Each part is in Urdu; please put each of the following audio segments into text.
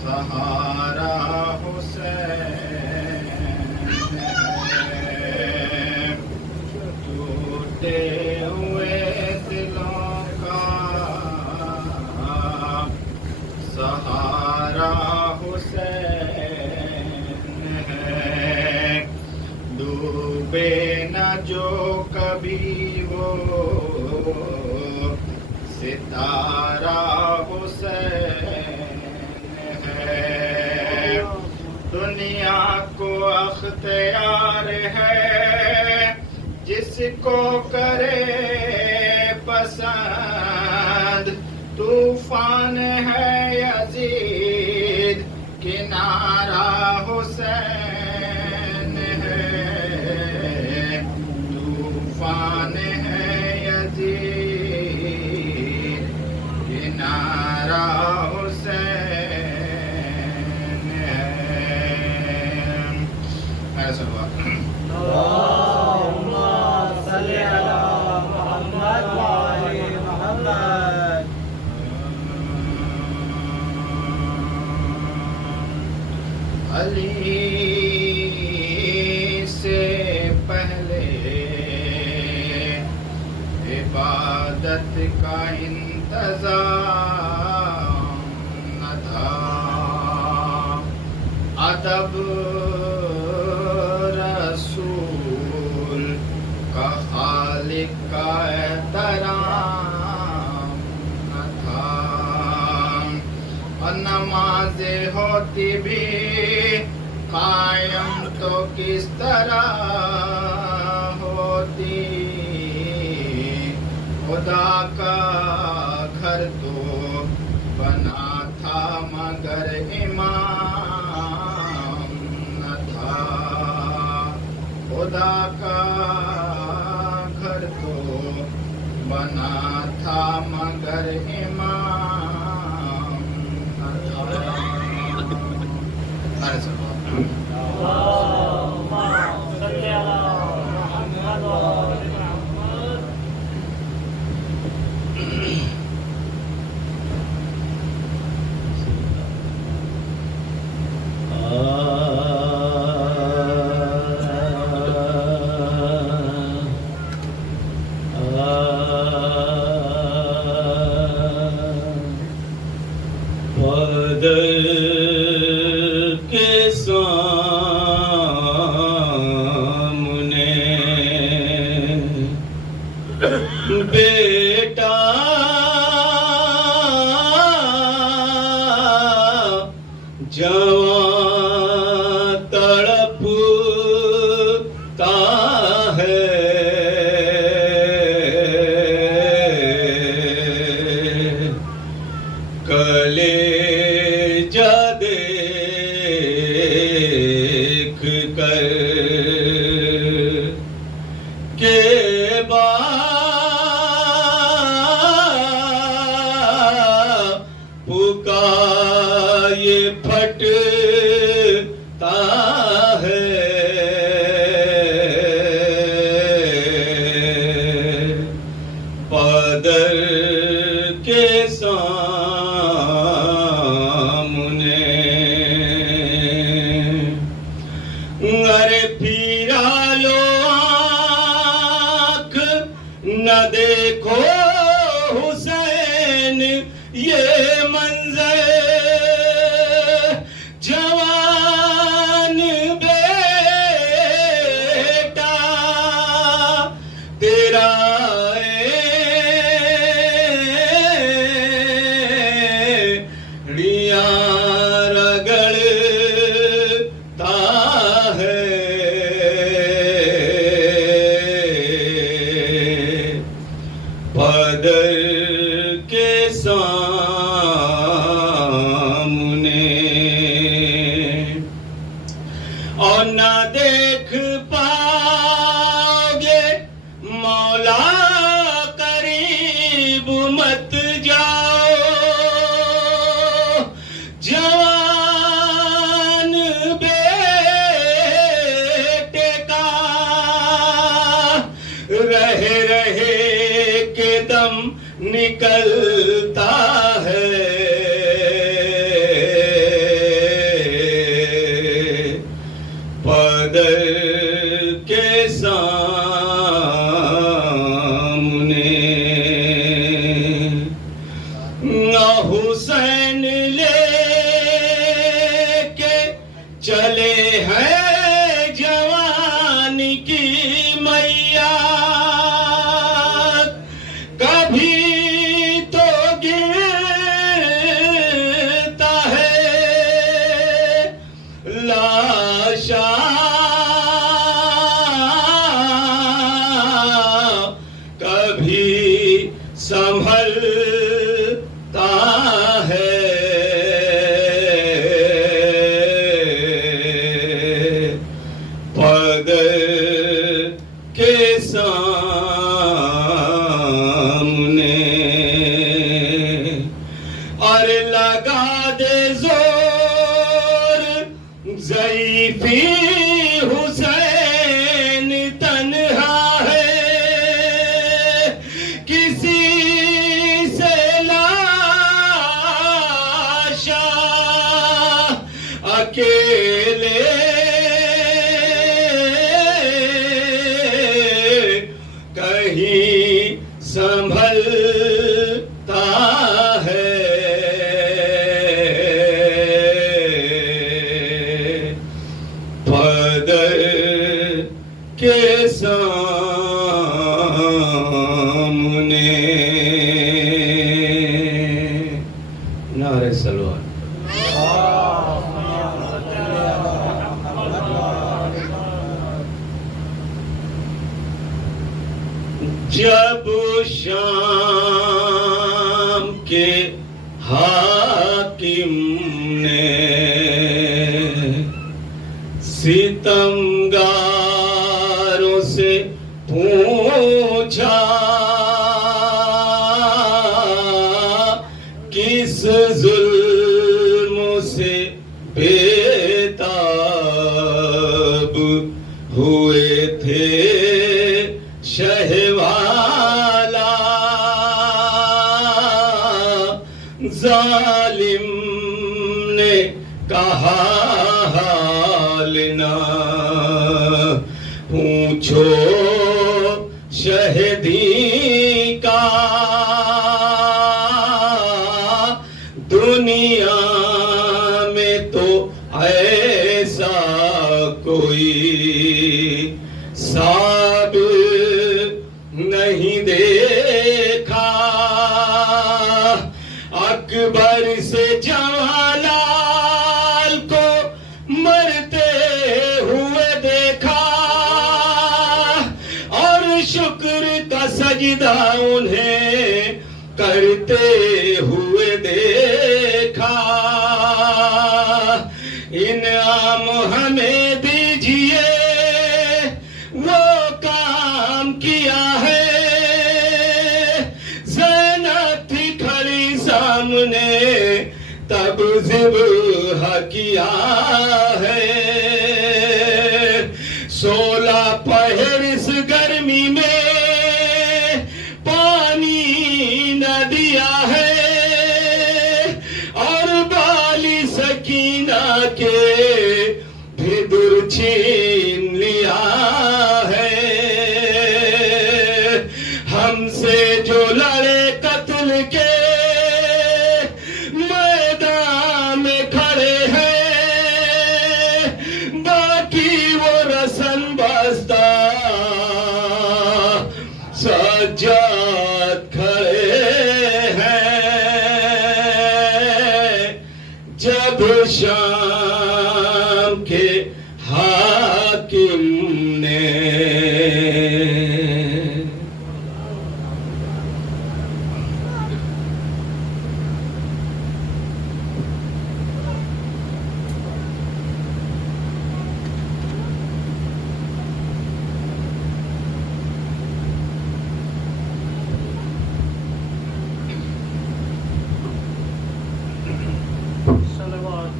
سہارا حسین ہے، ٹوٹے ہوئے دلوں کا سہارا حسین ہے، ڈوبے نہ جو کبھی وہ ستارہ حسین ہے، دنیا کو اختیار ہے جس کو کرے پسند، طوفان ہے یزید کنارہ حسین ہے، طوفان ہے یزید کنارہ حسین ہے۔ ایسا ہوا اللہم صلی علی محمد وآل محمد۔ علی سے پہلے عبادت کا انتظام نہ تھا، ادب رسول کا خالق کا احترام نہ تھا، اور نمازیں ہوتی بھی قائم تو کس طرح ہوتی، خدا کا گھر تو بنا تھا مگر امام نہ تھا، خدا کا گھر تو بنا تھا مگر امام نہ تھا۔ اللہم صلی علی محمد وآل محمد۔ کے سامنے بیٹا جوان تڑپتا ہے، کلیجہ دیکھ کر کے باپ کا یہ پھٹتا ہے، پدر کے سامنے، ارے پھرا لو آنکھ نہ دیکھو حسین یہ منظر، جوان بیٹا تیرا رگڑتا ہے، پدر کے سامنے، اور نہ دیکھ پاؤ گے مولا قریب مت جاؤ، جوان بیٹے کا رہے رہے کے دم نکل سنبھلتا ہے پدر کے سامنے حسین لے کے چلے ہیں جوان کی میعاد کبھی تو گرتا ہے لاشا کبھی سنبھلتا ہے پدر کے سامنے اور لگا دے زور ضعیفی حسین تنہا ہے کسی سے لاشا اکیلے کہیں سنبھلتا ہے پدر کے سامنے نعرہ سلوات جب شام کے حاکم نے ستمگاروں سے پوچھا کس ظلم سے بیتاب ہوئے تھے شہوالا ظالم نے کہا حال نہ پوچھو شہدی کا دنیا میں تو ایسا کوئی نہیں دیکھا اکبر سے جوالال کو مرتے ہوئے دیکھا اور شکر کا سجدہ انہیں کرتے ہوئے دیکھا انعام ہمیں دیجیے وہ کام کیا ہے زینب تھی کھڑی سامنے تب ذبح کیا ہے 16 پہر اس گرمی میں پانی نہ دیا ہے اور بالی سکینہ کے بھی در چھین لیا ہے ہم سے جو لڑے قتل کے میدان میں کھڑے ہیں باقی وہ رسن بستہ سجاد کھڑے ہیں جب شام کے حاکم نے صلوات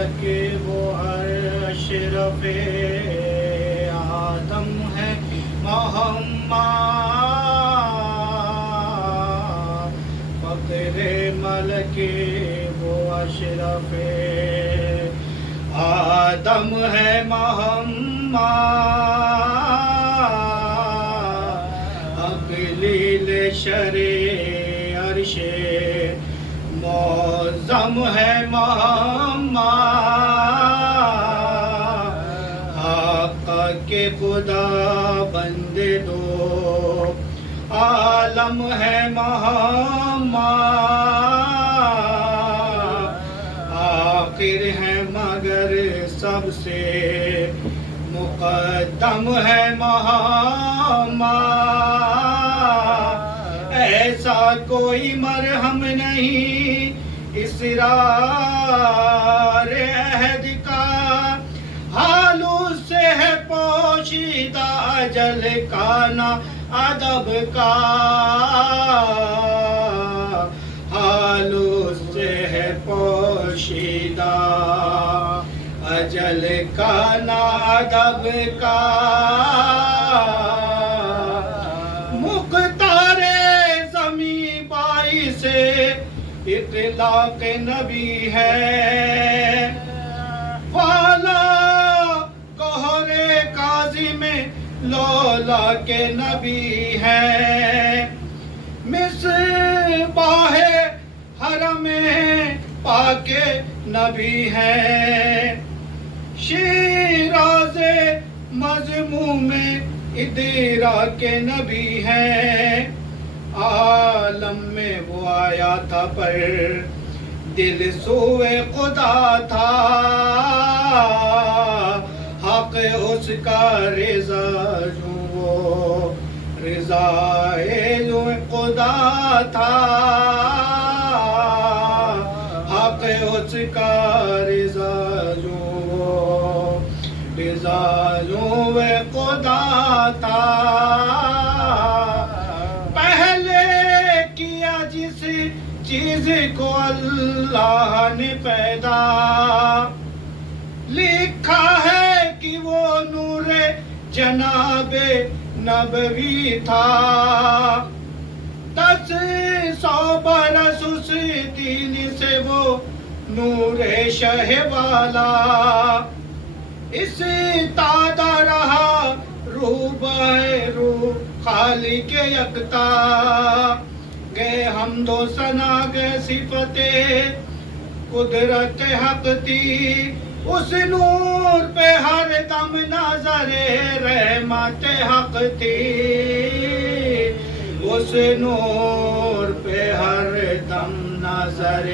ملک وہ اشرف آدم ہے محمد، فخر ملک وہ اشرف آدم ہے محمد، اقلیل شرع عرش معظم ہے محمد، آقا کے خدا بندے دو عالم ہے محمد، آخر ہے مگر سب سے مقدم ہے محمد، ایسا کوئی مرہم نہیں اسرار عہد کا، حال اس سے ہے پوشیدہ اجل کا نہ ادب کا، حال اس سے ہے پوشیدہ اجل کا نہ ادب کا، مختار زمیں باعث اطلاق نبی ہے، والا گوہر کاظم لولا کے نبی ہے، مصباح حرم پاک نبی ہے، شیراز مذموم ادراک نبی ہے، عالم میں وہ آیا تھا پر دل سوئے خدا تھا، حق اس کا رضا جو وہ رضائے جو خدا تھا، حق اس کا رضا جو وہ رضا جو خدا تھا، پہلے کیا جس چیز کو اللہ نے پیدا، لکھا ہے کہ وہ نور جناب نبوی تھا، 1000 برس اس دین سے وہ نور شہ والا، اس تازہ رہا روح بہ روح خالق یکتا، گئے حمد و ثنا گئے صفت قدرت حق تھی، اس نور پہ ہر دم نظر رحمت حق تھی، اس نور پہ ہر دم نظر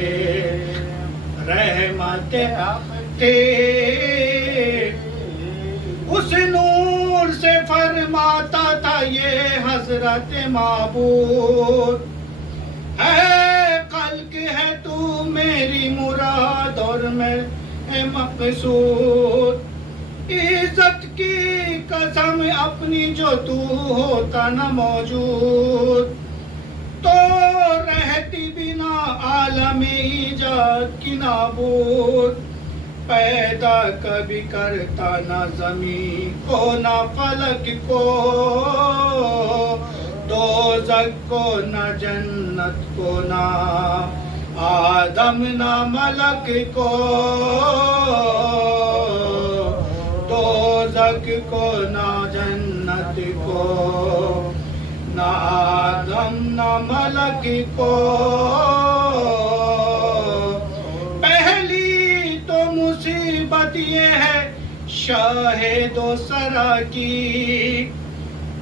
رحمت حق تھی، اس نور سے فرماتا تھا یہ حضرت معبود، ہے خلق ہے تو میری مراد اور میں مقصود، عزت کی قسم اپنی جو تو ہوتا نہ موجود، تو رہتی بنا عالم ایجاد کی نابود، پیدا کبھی کرتا نہ زمین کو نہ فلک کو، دوزخ کو نہ جنت کو نہ آدم نہ ملک کو، دوزخ کو نہ جنت کو نہ آدم نہ ملک کو، پہلی تو مصیبت یہ ہے شاہد و سرا کی،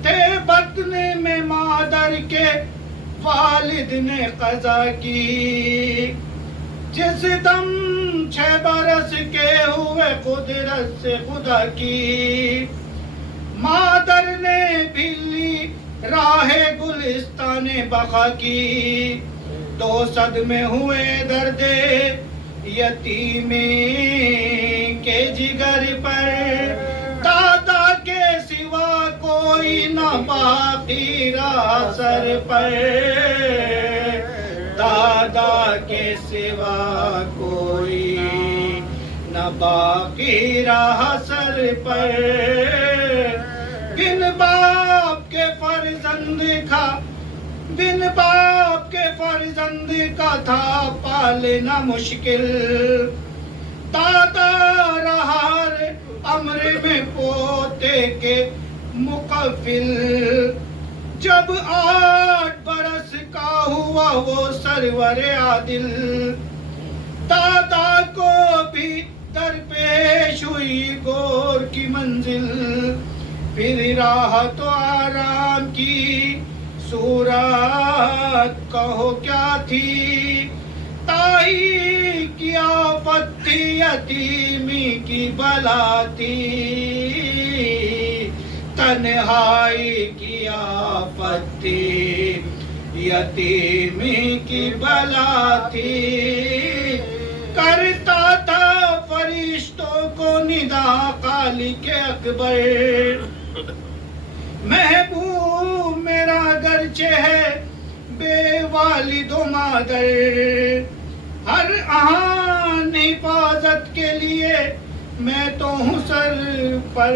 تھے بطن میں مادر کے والد نے قضا کی، جس دم 6 برس کے ہوئے قدرت سے خدا کی، مادر نے بھی لی راہ گلستان بقا کی، 2 صدمے ہوئے درد یتیمی کے جگر پر، دادا کے سوا کوئی نہ باقی رہا سر پر، دادا کے سوا کوئی نہ نہ باقی رہا سر پر، بن باپ کے فرزند کا، بن باپ کے فرزند کا تھا پالنا مشکل، دادا رہا امر میں پوتے کے مقفل، جب 8 برس کا ہوا وہ سرور عادل، دادا کو بھی درپیش ہوئی گور کی منزل، پھر راحت و آرام کی صورت کہو کیا تھی، تائی کی آفت تھی یتیمی کی بلا تھی، تنہائی کی آفت تھی یتیمی کی بلا تھی، کرتا تھا فرشتوں کو ندا خالق اکبر، محبوب میرا گرچہ ہے بے والد و مادر، ہر آن حفاظت کے لیے میں تو ہوں سر پر،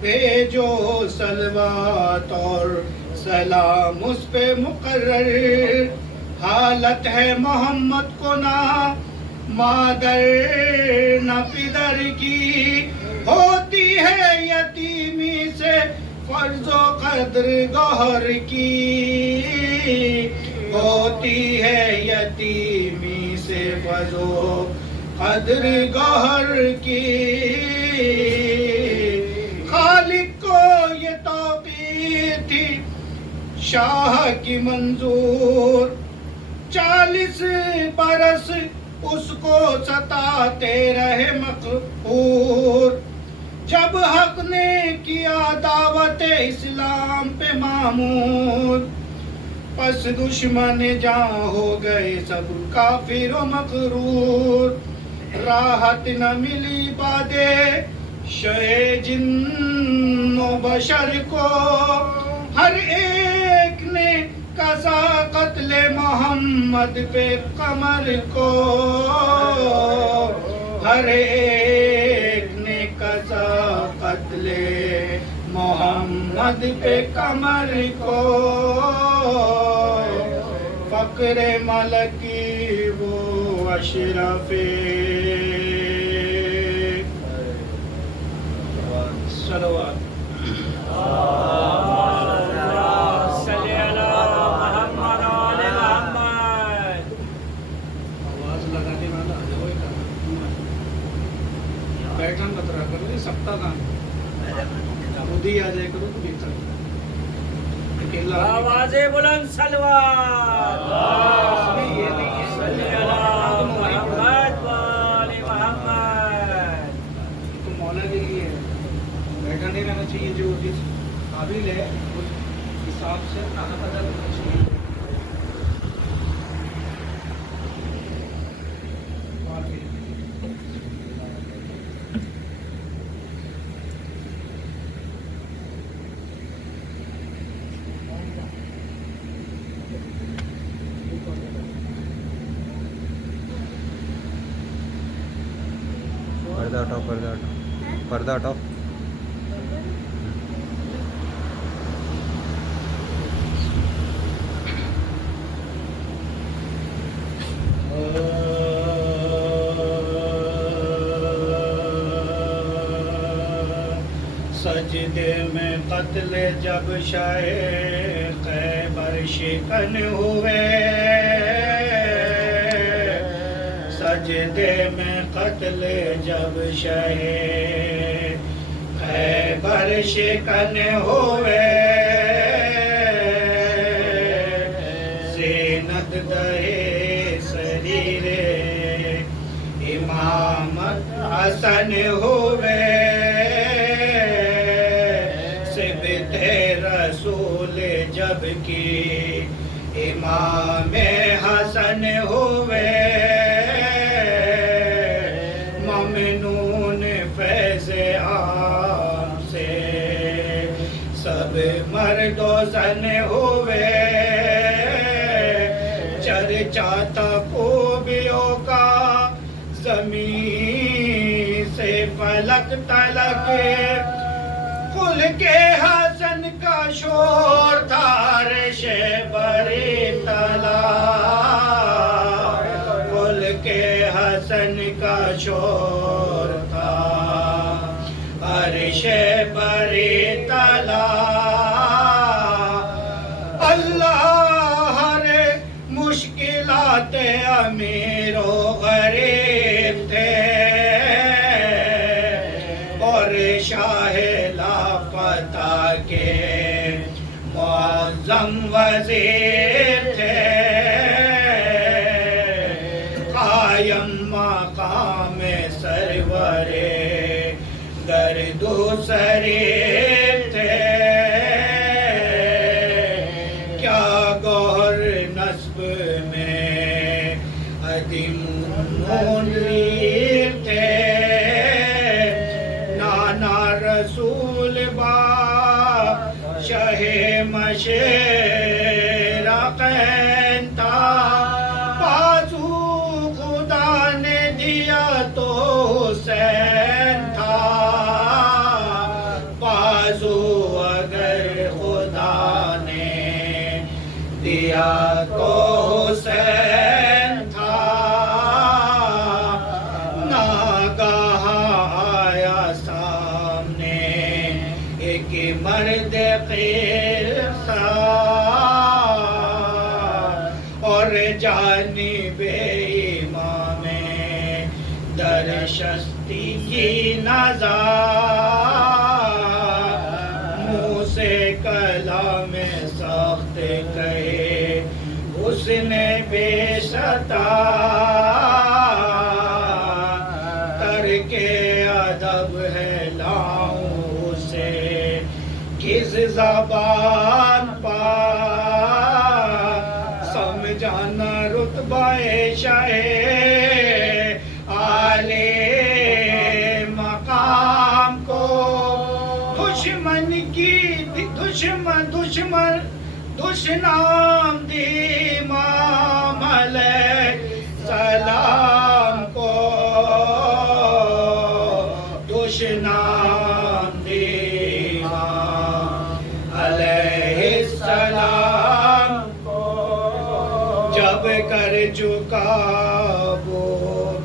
بھیجو صلوات اور سلام اس پہ مقرر، حالت ہے محمد کو نہ مادر نہ پدر کی، ہوتی ہے یتیمی سے فرض و قدر گوہر کی، ہوتی ہے یتیمی سے فرض و قدر گوہر کی، خالق کو یہ توقیر تھی شاہ کی منظور، 40 برس اس کو ستاتے رہے مقہور، جب حق نے کیا دعوت اسلام پہ معمور، پس دشمن جاں ہو گئے سب کافر و مغرور، راحت نہ ملی بادے شے جن و بشر کو، ہر ایک نے قضا قتل محمد پہ قمر کو، ہر ایک نے قضا قتل محمد پہ قمر کو، فقر ملکی وہ اشرف صلوات بیٹھن بترا کرو سکتا کام خود ہی آ جائے کرو تو بہتر، آواز بلند صلوات یہ نہیں ہے صلی اللہ محمد وآل محمد، تو مولا کے لیے ہے، بیٹھا نہیں رہنا چاہیے، جو جس قابل ہے اس حساب سے ادا کرنا چاہیے۔ پردہ ہٹاؤ، پردہ ہٹاؤ، پردہ ہٹاؤ۔ سجدے میں قتل جب شاہ خیبر شکن ہوئے، سجدے میں قتل جب شاہ خیبر شکن ہوئے، زینت دہے سریر امامت حسن ہوئے، سبت رسول جب کی امام حسن ہوئے، ممنون فیض عام سے سب مرد و زن ہوئے، چرچا تھا خوبیوں کا زمین تلک کل کے حسن کا شور تھا عرش بری تلا کل کے حسن کا شور تھا عرش بری تلا اللہ ہر مشکلات امیر و غریب تھے اور شاہ لاپتہ کے معظم وزیر تھے قائم مقام سرور گرد و سریب تھے کیا گوہر نسب میں عدیم منیر تھے نانا رسول با شہ مشرقین تھا بازو خدا نے دیا تو حسین تھا بازو اگر خدا نے دیا تو حسین تھا ناگاہ آیا سامنے ایک مرد قصہ اور جانب امام در شستی کی نظر منہ سے کلام سخت کہے اس نے بے شتا ترک ادب ہے لاؤں اسے کس زبان پا سمجھانا رتبہ شاہ عالی مقام کو دشمن کی دشنام دی امام علیہ السلام کو دشنام دی امام علیہ السلام کو جب کر چکا وہ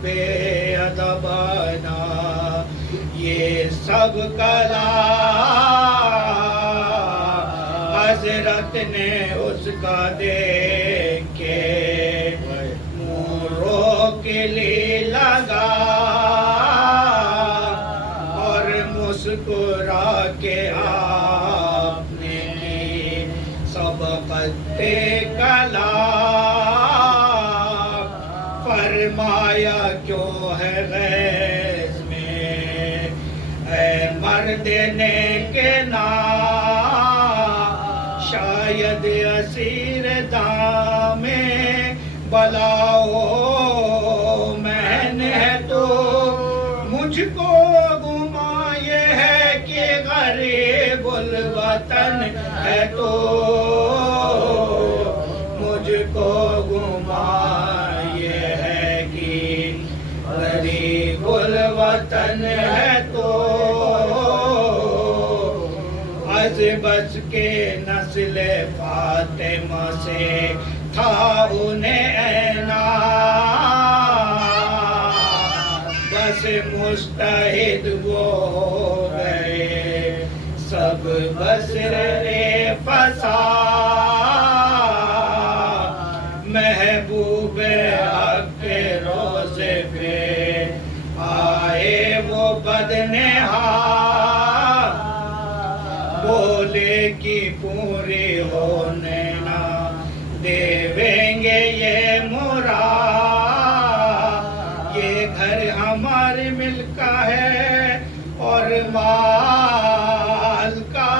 بے ادبانہ یہ سب کلام حضرت نے اس کا دیکھ کے منہ روک لی لگا اور مسکرا کے آپ نے کی سبقت کلام فرمایا کیوں ہے غیظ میں اے مرد نیک نام شاید اسیر دام بلاؤ میں نے تو مجھ کو گما یہ ہے کہ غریب الوطن ہے تو مجھ کو گما یہ ہے کہ غریب الوطن ہے تو از بس کے نسل فاطمہ سے تھا انہیں اینا بس مستعد وہ ہو گئے سب بصر فسا محبوب حق کے روزے پہ آئے وہ بدنہا بولے کی پوری ہونے نہ دیویں گے یہ مراد یہ گھر ہمارے ملک کا ہے اور مال کا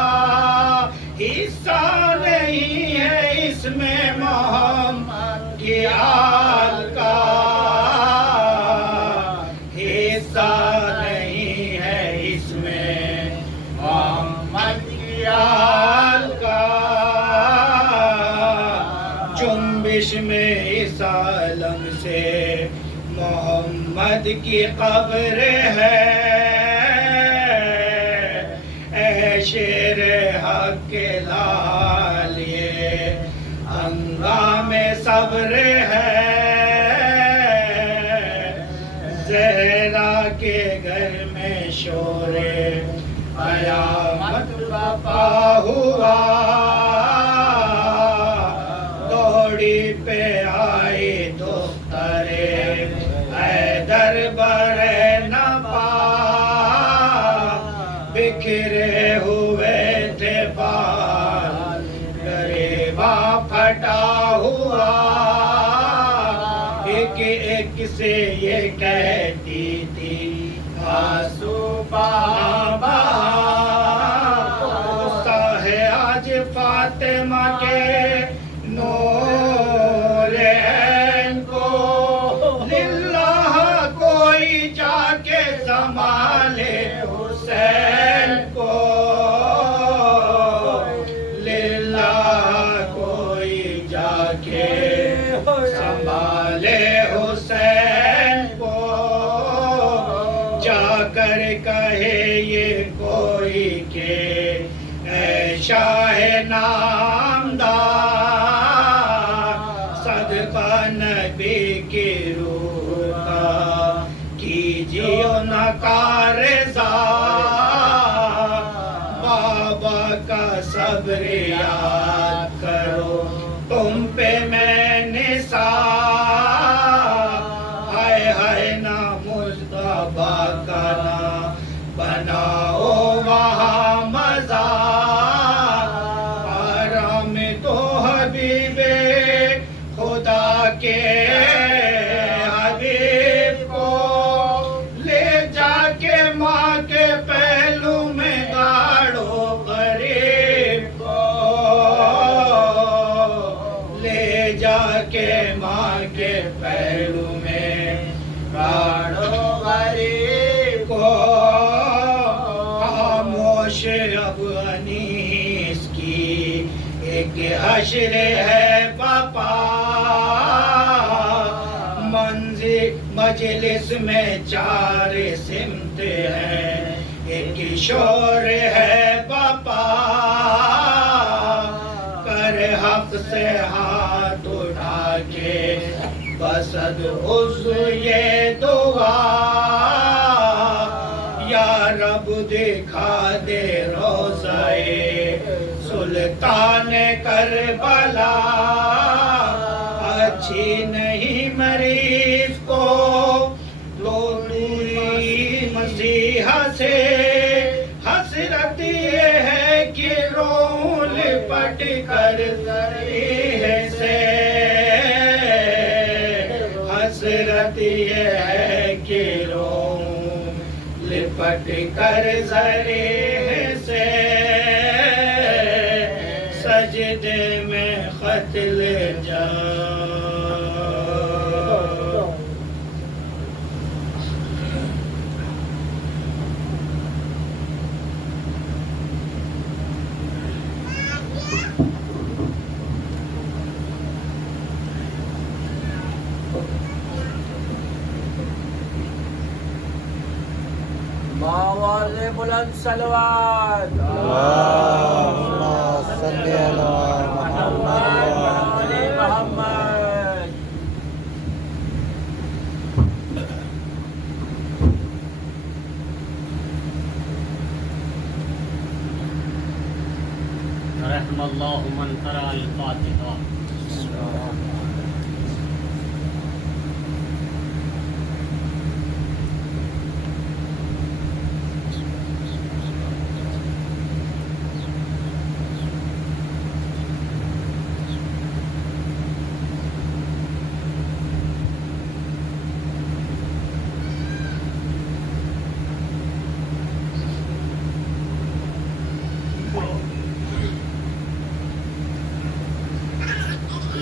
حصہ نہیں ہے اس میں محمد کی آل کا حصہ نہیں ہے اس میں محمد کی آل کا جنبش میں اس عالم سے محمد کی قبر ہے حق کے لال یہ ہنگام صبر ہے، زہرا کے گھر میں شور قیامت برپا ہوا، دوڑی پہ آئی دختر حیدر برنبا، بکھرے ہوئے تھے بال گریباں پھٹا ہوا، ایک ایک سے یہ کہتی تھی آنسو بہا غصہ ہے آج فاطمہ کے نور عین کو، للہ کوئی جا کے سنبھالے حسین کو، للہ کوئی جا کے سنبھالے حسین کو، جا کر کہے یہ کوئی کہ اے شاہ نامدار، صدقہ نبی کی روح کا کیجیے نہ کارزار، بابا کا صبر یاد کرو تم پہ میں نثار، ہائے ہائے نہ مصطفیٰ کا نہ بناؤ وہاں مزار، آرام تو حبیب خدا کے حبیب کو، لے جا کے ماں کے پہلو میں گاڑو غریب کو، لے جا کے ماں کے پہلو میں گاڑو غریب کو، خاموش اب انیس کی ایک حشر ہے پاپا، مجلس میں چار سمت ہیں ایک شور ہے پاپا، کر حق سے ہاتھ اٹھا کے بسد عضو یہ دعا، یا رب دکھا دے روضہ سلطان کربلا، اچھی نہیں مریض کو تو دوری مسیحا سے، حسرت یہ ہے کہ روح لپٹ کر ذریح سے، حسرت یہ ہے کہ روح لپٹ کر ذریح سے، سجدے میں قتل جا، آواز بلند صلوات، اللہم صلی علی محمد آل محمد۔ رحم اللہ من قرأ الفاتحہ۔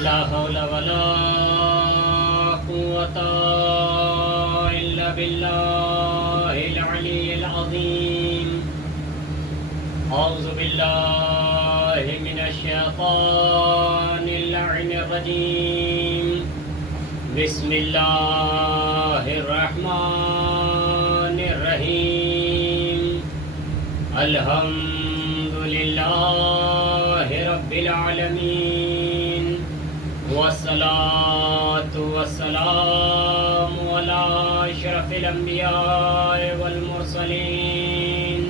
لا حول ولا قوة إلا بالله العلي العظيم۔ أعوذ بالله من الشيطان اللعين الرجيم، بسم الله الرحمن الرحيم، الحمد لله العالمين والصلاة والسلام على أشرف الأنبياء والمرسلين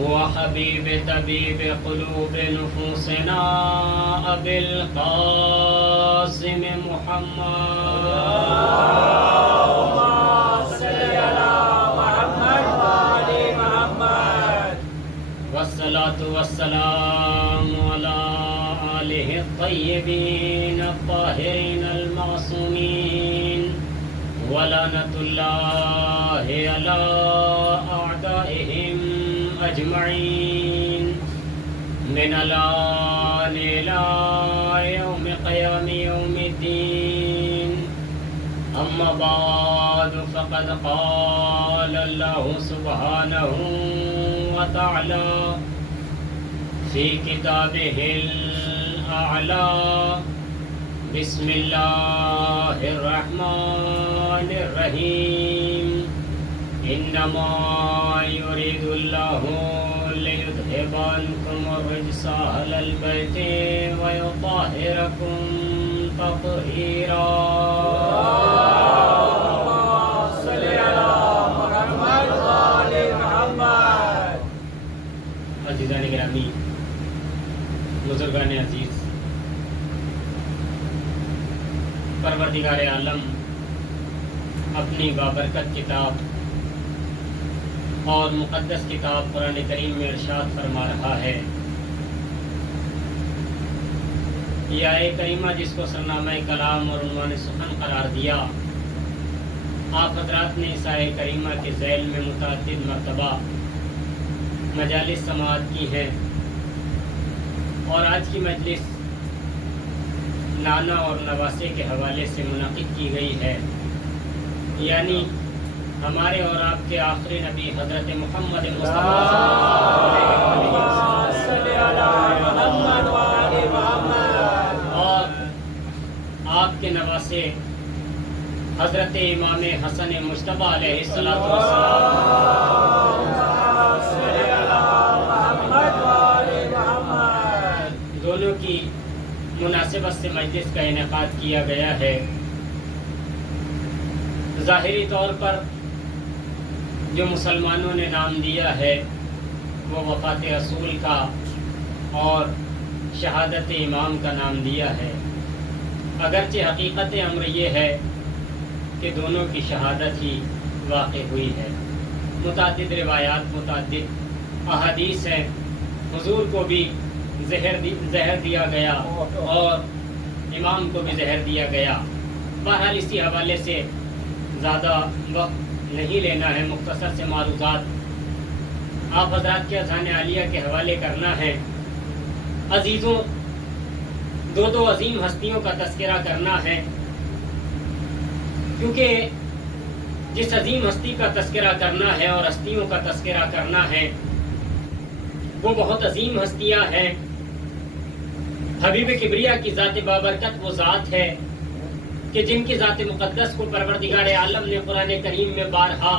وحبيب طبيب قلوب نفوسنا أبي القاسم محمد والصلاة والسلام على آله الطيبين الطاهرين المعصومين ولعنة الله على أعدائهم أجمعين من الآن إلى يوم قيام يوم الدين أما بعد فقد قال الله سبحانه وتعالى في كتابه الأعلى بسم الله الرحمن الرحيم إنما يريد الله ليذهب عنكم الرجس أهل البيت ويطهركم تطهيرا عزیزان گرامی، بزرگان عزیز، پروردگار عالم اپنی بابرکت کتاب اور مقدس کتاب قرآن کریم میں ارشاد فرما رہا ہے. یہ آیہ کریمہ جس کو سرنامہ کلام اور عنوان سخن قرار دیا، آپ حضرات نے اس آیہ کریمہ کے ذیل میں متعدد مرتبہ مجالس سماعت کی ہیں، اور آج کی مجلس نانا اور نواسے کے حوالے سے منعقد کی گئی ہے، یعنی ہمارے اور آپ کے آخری نبی حضرت محمد مصطفیٰ اور آپ کے نواسے حضرت امام حسن مجتبیٰ علیہ الصلوۃ والسلام دونوں کی مناسبت سے مجلس کا انعقاد کیا گیا ہے. ظاہری طور پر جو مسلمانوں نے نام دیا ہے وہ وفات رسول کا اور شہادت امام کا نام دیا ہے، اگرچہ حقیقت امر یہ ہے کہ دونوں کی شہادت ہی واقع ہوئی ہے. متعدد روایات، متعدد احادیث ہیں. حضور کو بھی زہر دیا گیا اور امام کو بھی زہر دیا گیا. بہرحال اسی حوالے سے زیادہ وقت نہیں لینا ہے، مختصر سے معروضات آپ حضرات کے اذہان عالیہ کے حوالے کرنا ہے. عزیزوں، دو عظیم ہستیوں کا تذکرہ کرنا ہے، کیونکہ جس عظیم ہستی کا تذکرہ کرنا ہے اور ہستیوں کا تذکرہ کرنا ہے وہ بہت عظیم ہستیاں ہیں. حبیب کبریا کی ذات بابرکت وہ ذات ہے کہ جن کی ذات مقدس کو پروردگار عالم نے قرآن کریم میں بارہا،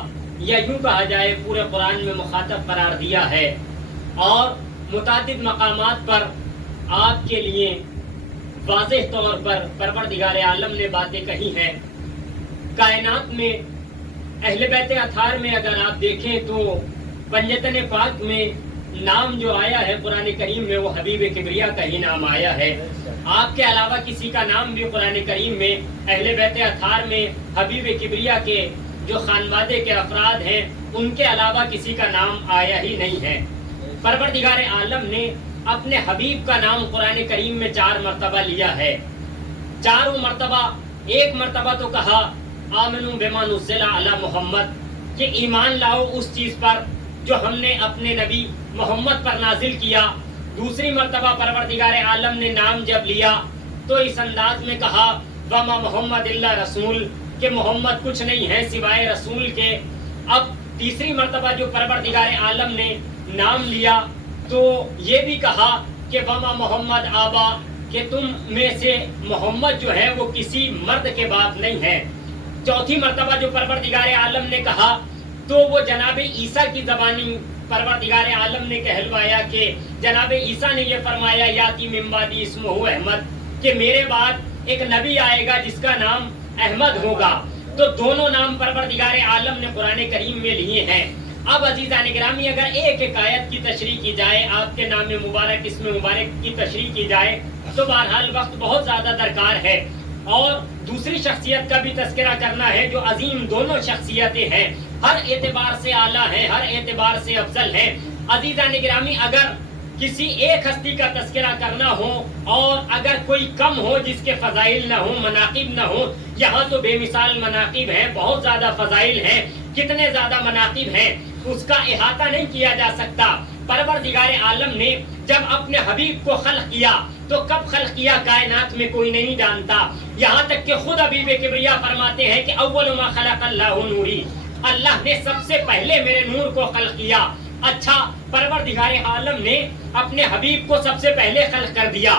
یا یوں کہا جائے پورے قرآن میں مخاطب قرار دیا ہے، اور متعدد مقامات پر آپ کے لیے واضح طور پر پروردگار عالم نے باتیں کہی ہیں. کائنات میں اہل بیت اطہار میں اگر آپ دیکھیں تو پنجتن پاک میں نام جو آیا ہے قرآن کریم میں وہ حبیب کبریا کا ہی نام آیا ہے. آپ کے علاوہ کسی کا نام بھی قرآن کریم میں اہل بیت اطہار میں حبیب کبریا کے جو خانوادے کے افراد ہیں ان کے علاوہ کسی کا نام آیا ہی نہیں ہے. پروردگار عالم نے اپنے حبیب کا نام قرآن کریم میں 4 مرتبہ لیا ہے. چاروں مرتبہ، ایک مرتبہ تو کہا آمنوا بما نزل علی محمد، کہ ایمان لاؤ اس چیز پر جو ہم نے اپنے نبی محمد پر نازل کیا. دوسری مرتبہ پروردگار عالم نے نام جب لیا تو اس انداز میں کہا وما محمد الا رسول، کہ محمد کچھ نہیں ہے سوائے رسول کے. اب تیسری مرتبہ جو پروردگار عالم نے نام لیا تو یہ بھی کہا کہ وما محمد آبا، کہ تم میں سے محمد جو ہے وہ کسی مرد کے باپ نہیں ہے. چوتھی مرتبہ جو پروردگار عالم نے کہا تو وہ جناب عیسیٰ کی زبانی پروردگار عالم نے کہلوایا کہ جناب عیسیٰ نے یہ فرمایا یاتی من بعدی اسمہ احمد، کہ میرے بعد ایک نبی آئے گا جس کا نام احمد ہوگا. تو دونوں نام پروردگار عالم نے قرآن کریم میں لیے ہیں. اب عزیزان گرامی اگر ایک ایک آیت کی تشریح کی جائے، آپ کے نام مبارک اسم مبارک کی تشریح کی جائے تو بہرحال وقت بہت زیادہ درکار ہے، اور دوسری شخصیت کا بھی تذکرہ کرنا ہے جو عظیم دونوں شخصیتیں ہیں، ہر اعتبار سے اعلیٰ ہیں، ہر اعتبار سے افضل ہیں. عزیزان گرامی اگر کسی ایک ہستی کا تذکرہ کرنا ہو اور اگر کوئی کم ہو جس کے فضائل نہ ہو، مناقب نہ ہو، یہاں تو بے مثال مناقب ہیں، بہت زیادہ فضائل ہیں، کتنے زیادہ مناقب ہیں اس کا احاطہ نہیں کیا جا سکتا. پروردگار عالم نے جب اپنے حبیب کو خلق کیا تو کب خلق کیا کائنات میں کوئی نہیں جانتا، یہاں تک کہ خود حبیب کبریا فرماتے ہیں کہ اول ما خلق اللہ نوری، اللہ نے سب سے پہلے میرے نور کو خلق کیا. اچھا، پروردگار عالم نے اپنے حبیب کو سب سے پہلے خلق کر دیا،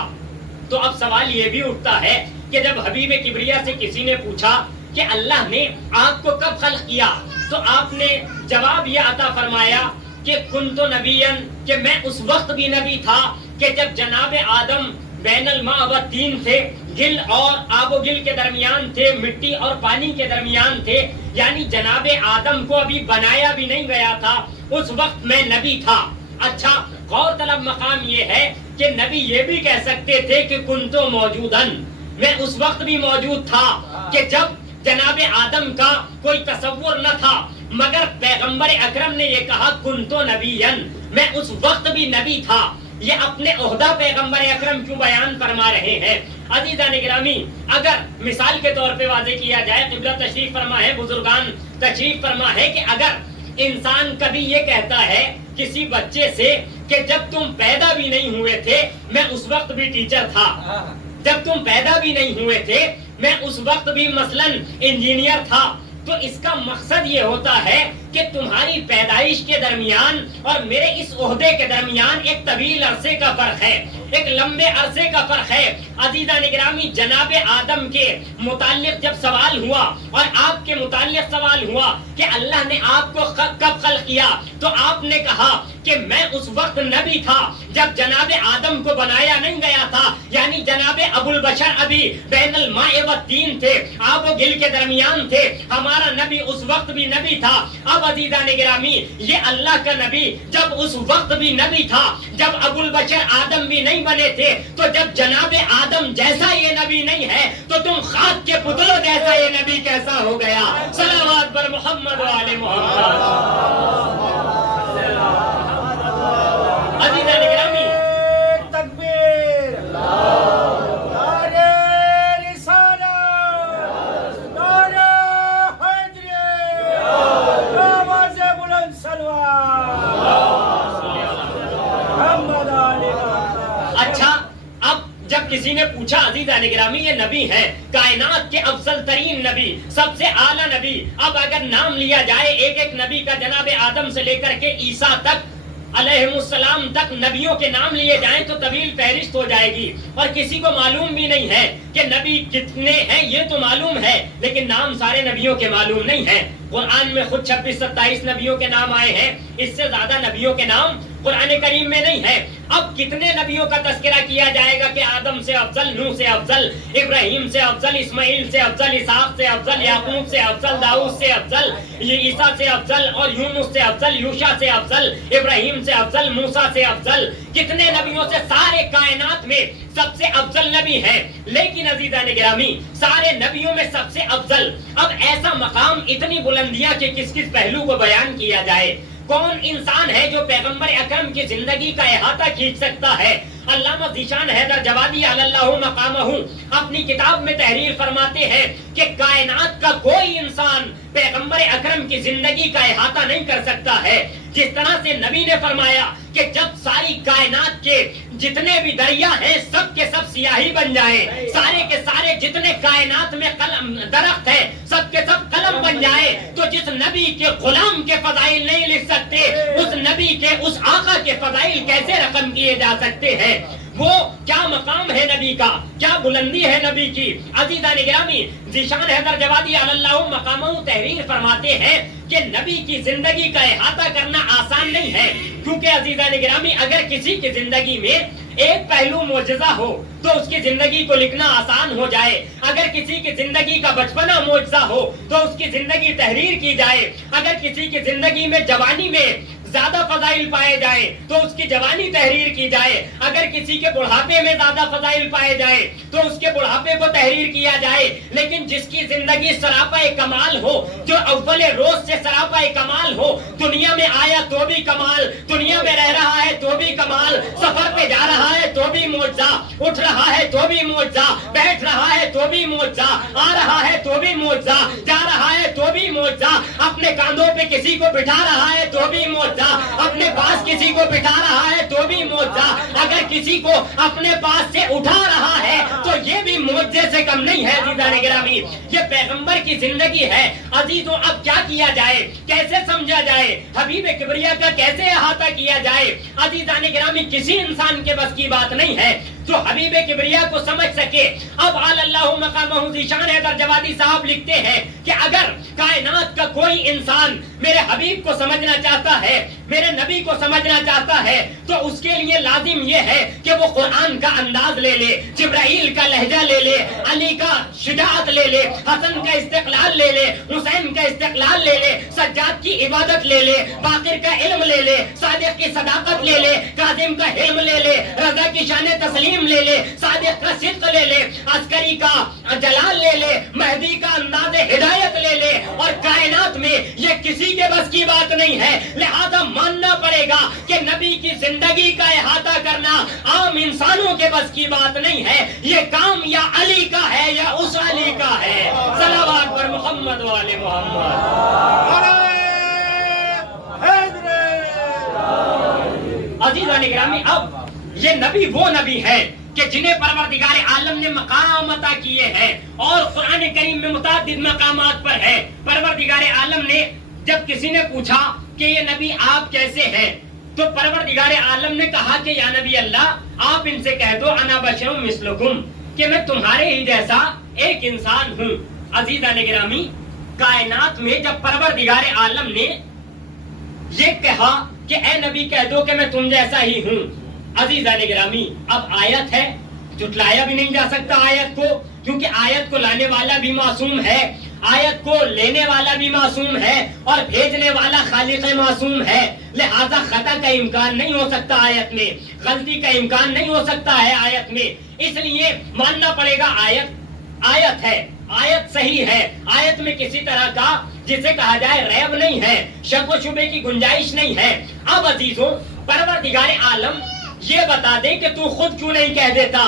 تو اب سوال یہ بھی اٹھتا ہے کہ جب حبیب کبریا سے کسی نے پوچھا کہ اللہ نے آپ کو کب خلق کیا، تو آپ نے جواب یہ عطا فرمایا کہ کنت نبیًا، کہ میں اس وقت بھی نبی تھا کہ جب جناب آدم بین الماء و الطین تھے، گل اور آب و گل کے درمیان تھے، مٹی اور پانی کے درمیان تھے، یعنی جناب آدم کو ابھی بنایا بھی نہیں گیا تھا، اس وقت میں نبی تھا. اچھا، غور طلب مقام یہ ہے کہ نبی یہ بھی کہہ سکتے تھے کہ کنتو موجودن، میں اس وقت بھی موجود تھا کہ جب جناب آدم کا کوئی تصور نہ تھا، مگر پیغمبر اکرم نے یہ کہا کنتو نبیًا، میں اس وقت بھی نبی تھا. یہ اپنے عہدہ پیغمبر اکرم کیوں بیان فرما رہے ہیں؟ عزیزان گرامی اگر مثال کے طور پہ واضح کیا جائے، قبلہ تشریف فرما ہے، بزرگان تشریف فرما ہے کہ اگر انسان کبھی یہ کہتا ہے کسی بچے سے کہ جب تم پیدا بھی نہیں ہوئے تھے میں اس وقت بھی ٹیچر تھا، جب تم پیدا بھی نہیں ہوئے تھے میں اس وقت بھی مثلاً انجینئر تھا، تو اس کا مقصد یہ ہوتا ہے کہ تمہاری پیدائش کے درمیان اور میرے اس عہدے کے درمیان ایک طویل عرصے کا فرق ہے، ایک لمبے عرصے کا فرق ہے. عزیزان گرامی جناب آدم کے متعلق جب سوال ہوا اور آپ کے متعلق سوال ہوا کہ اللہ نے آپ کو کب خلق کیا، تو آپ نے کہا کہ میں اس وقت نبی تھا جب جناب آدم کو بنایا نہیں گیا تھا، یعنی جناب ابو البشر ابھی بین الماء والطین تھے، آب و گل کے درمیان تھے، ہمارا نبی اس وقت بھی نبی تھا. اب عزیزان گرامی یہ اللہ کا نبی جب اس وقت بھی نبی تھا، جب ابو البشر آدم بھی نہیں بنے تھے، تو جب جناب آدم جیسا یہ نبی نہیں ہے تو تم خاک کے پتلوں جیسا یہ نبی کیسا ہو گیا؟ صلوات پر محمد و آل محمد. عزیزان گرامی تکبیر، نعرہ رسالت، نعرہ حیدری، آواز بلند صلوات محمد علی محمد. اچھا، اب جب کسی نے پوچھا عزیزان گرامی یہ نبی ہے، کائنات کے افضل ترین نبی، سب سے اعلیٰ نبی، اب اگر نام لیا جائے ایک ایک نبی کا، جناب آدم سے لے کر کے عیسیٰ تک علیہ السلام تک نبیوں کے نام لیے جائیں تو طویل فہرست ہو جائے گی، اور کسی کو معلوم بھی نہیں ہے کہ نبی کتنے ہیں. یہ تو معلوم ہے لیکن نام سارے نبیوں کے معلوم نہیں ہیں. قرآن میں خود 26-27 نبیوں کے نام آئے ہیں، اس سے زیادہ نبیوں کے نام قرآن کریم میں نہیں ہے. اب کتنے نبیوں کا تذکرہ کیا جائے گا کہ آدم سے افضل، نوح سے افضل، ابراہیم سے افضل، اسماعیل سے افضل، اسحاق سے افضل، یعقوب سے افضل، داؤد سے افضل، عیسیٰ سے افضل، اور یونس سے افضل، یوشع سے افضل، ابراہیم سے افضل، موسیٰ سے افضل. کتنے نبیوں سے سارے کائنات میں سب سے افضل نبی ہے. لیکن عزیزان گرامی سارے نبیوں میں سب سے افضل، اب ایسا مقام، اتنی بلندیاں کہ کس کس پہلو کو بیان کیا جائے. کون انسان ہے جو پیغمبر اکرم کی زندگی کا احاطہ کھینچ سکتا ہے؟ علامہ ذیشان حیدر جوادی علی اللہ مقامہ اپنی کتاب میں تحریر فرماتے ہیں کہ کائنات کا کوئی انسان پیغمبر اکرم کی زندگی کا احاطہ نہیں کر سکتا ہے. جس طرح سے نبی نے فرمایا کہ جب ساری کائنات کے جتنے بھی دریا ہیں سب کے سب سیاہی بن جائیں، سارے کے سارے جتنے کائنات میں قلم درخت ہیں سب کے سب قلم بن جائے، تو جس نبی کے غلام کے فضائل نہیں لکھ سکتے اس نبی کے، اس آقا کے فضائل کیسے رقم کیے جا سکتے ہیں؟ وہ کیا مقام ہے نبی کا، کیا بلندی ہے نبی کی۔ عزیزان گرامی، ذیشان حیدر جوادی علی اللہ مقامہ تحریر فرماتے ہیں کہ نبی کی زندگی کا احاطہ کرنا آسان نہیں ہے، کیونکہ عزیزان گرامی اگر کسی کی زندگی میں ایک پہلو معجزہ ہو تو اس کی زندگی کو لکھنا آسان ہو جائے، اگر کسی کی زندگی کا بچپنا معجزہ ہو تو اس کی زندگی تحریر کی جائے، اگر کسی کی زندگی میں جوانی میں زیادہ فضائل پائے جائے تو اس کی جوانی تحریر کی جائے، اگر کسی کے بڑھاپے میں زیادہ فضائل پائے جائے تو اس کے بڑھاپے کو تحریر کیا جائے۔ لیکن جس کی زندگی سراپا کمال ہو، جو اول روز سے سراپا کمال ہو، دنیا میں آیا تو بھی کمال، دنیا میں رہ رہا ہے تو بھی کمال، سفر پہ جا رہا ہے تو بھی معجزہ، اٹھ رہا ہے تو بھی معجزہ، بیٹھ رہا ہے تو بھی معجزہ، آ رہا ہے تو بھی معجزہ، جا رہا ہے تو بھی معجزہ، اپنے کاندھوں پہ کسی کو بٹھا رہا ہے تو بھی معجزہ، اپنے پاس کسی کو بٹھا رہا ہے تو بھی معجزہ، اگر کسی کو اپنے پاس سے اٹھا رہا ہے تو یہ بھی معجزے سے کم نہیں ہے۔ عزیزان گرامی، یہ پیغمبر کی زندگی ہے۔ عزیزوں، اب کیا کیا جائے، کیسے سمجھا جائے، حبیب کبریا کا کیسے احاطہ کیا جائے؟ عزیزان گرامی، کسی انسان کے بس کی بات نہیں ہے جو حبیب کبریا کو سمجھ سکے۔ اب علی اللہ مقامہ ذیشان حیدر جوادی صاحب لکھتے ہیں کہ اگر کائنات کا کوئی انسان میرے حبیب کو سمجھنا چاہتا ہے، میرے نبی کو سمجھنا چاہتا ہے، تو اس کے لیے لازم یہ ہے کہ وہ قرآن کا انداز لے لے، جبرائیل کا لہجہ لے لے، علی کا شجاعت لے لے، حسن کا استقلال لے لے، حسین کا استقلال لے لے، سجاد کی عبادت لے لے، باقر کا علم لے لے، صادق کی صداقت لے لے، کاظم کا حلم لے لے، رضا کی شان تسلیم لے لے، صادق کا صدق لے لے، عسکری کا جلال لے لے، مہدی کا انداز ہدایت لے لے، اور کائنات میں یہ کسی کے بس کی بات نہیں ہے۔ لہذا ماننا پڑے گا کہ نبی کی زندگی کا احاطہ کرنا عام انسانوں کے بس کی بات نہیں ہے، یہ کام یا علی کا ہے یا اس علی کا ہے۔ صلوات پر محمد و آل محمد۔ عزیزان گرامی، اب یہ نبی وہ نبی ہے کہ جنہیں پروردگار عالم نے مقام عطا کیے ہیں، اور قرآن کریم میں متعدد مقامات پر ہے۔ پروردگار عالم نے جب کسی نے پوچھا کہ یہ نبی آپ کیسے ہیں، تو پروردگار عالم نے کہا کہ یا نبی اللہ، آپ ان سے کہہ دو انا بشر مثلکم، کہ میں تمہارے ہی جیسا ایک انسان ہوں۔ عزیزان گرامی، کائنات میں جب پروردگار عالم نے یہ کہا کہ اے نبی کہہ دو کہ میں تم جیسا ہی ہوں، عزیزان گرامی، اب آیت ہے، جھٹلایا بھی نہیں جا سکتا آیت کو، کیونکہ آیت کو لانے والا بھی معصوم ہے، آیت کو لینے والا بھی معصوم ہے، اور بھیجنے والا خالق معصوم ہے۔ لہذا خطا کا امکان نہیں ہو سکتا آیت میں، غلطی کا امکان نہیں ہو سکتا ہے آیت میں، اس لیے ماننا پڑے گا آیت ہے، آیت صحیح ہے، آیت میں کسی طرح کا جسے کہا جائے ریب نہیں ہے، شک و شبے کی گنجائش نہیں ہے۔ اب عزیزوں، پروردگار عالم یہ بتا دے کہ تو خود کیوں نہیں کہہ دیتا؟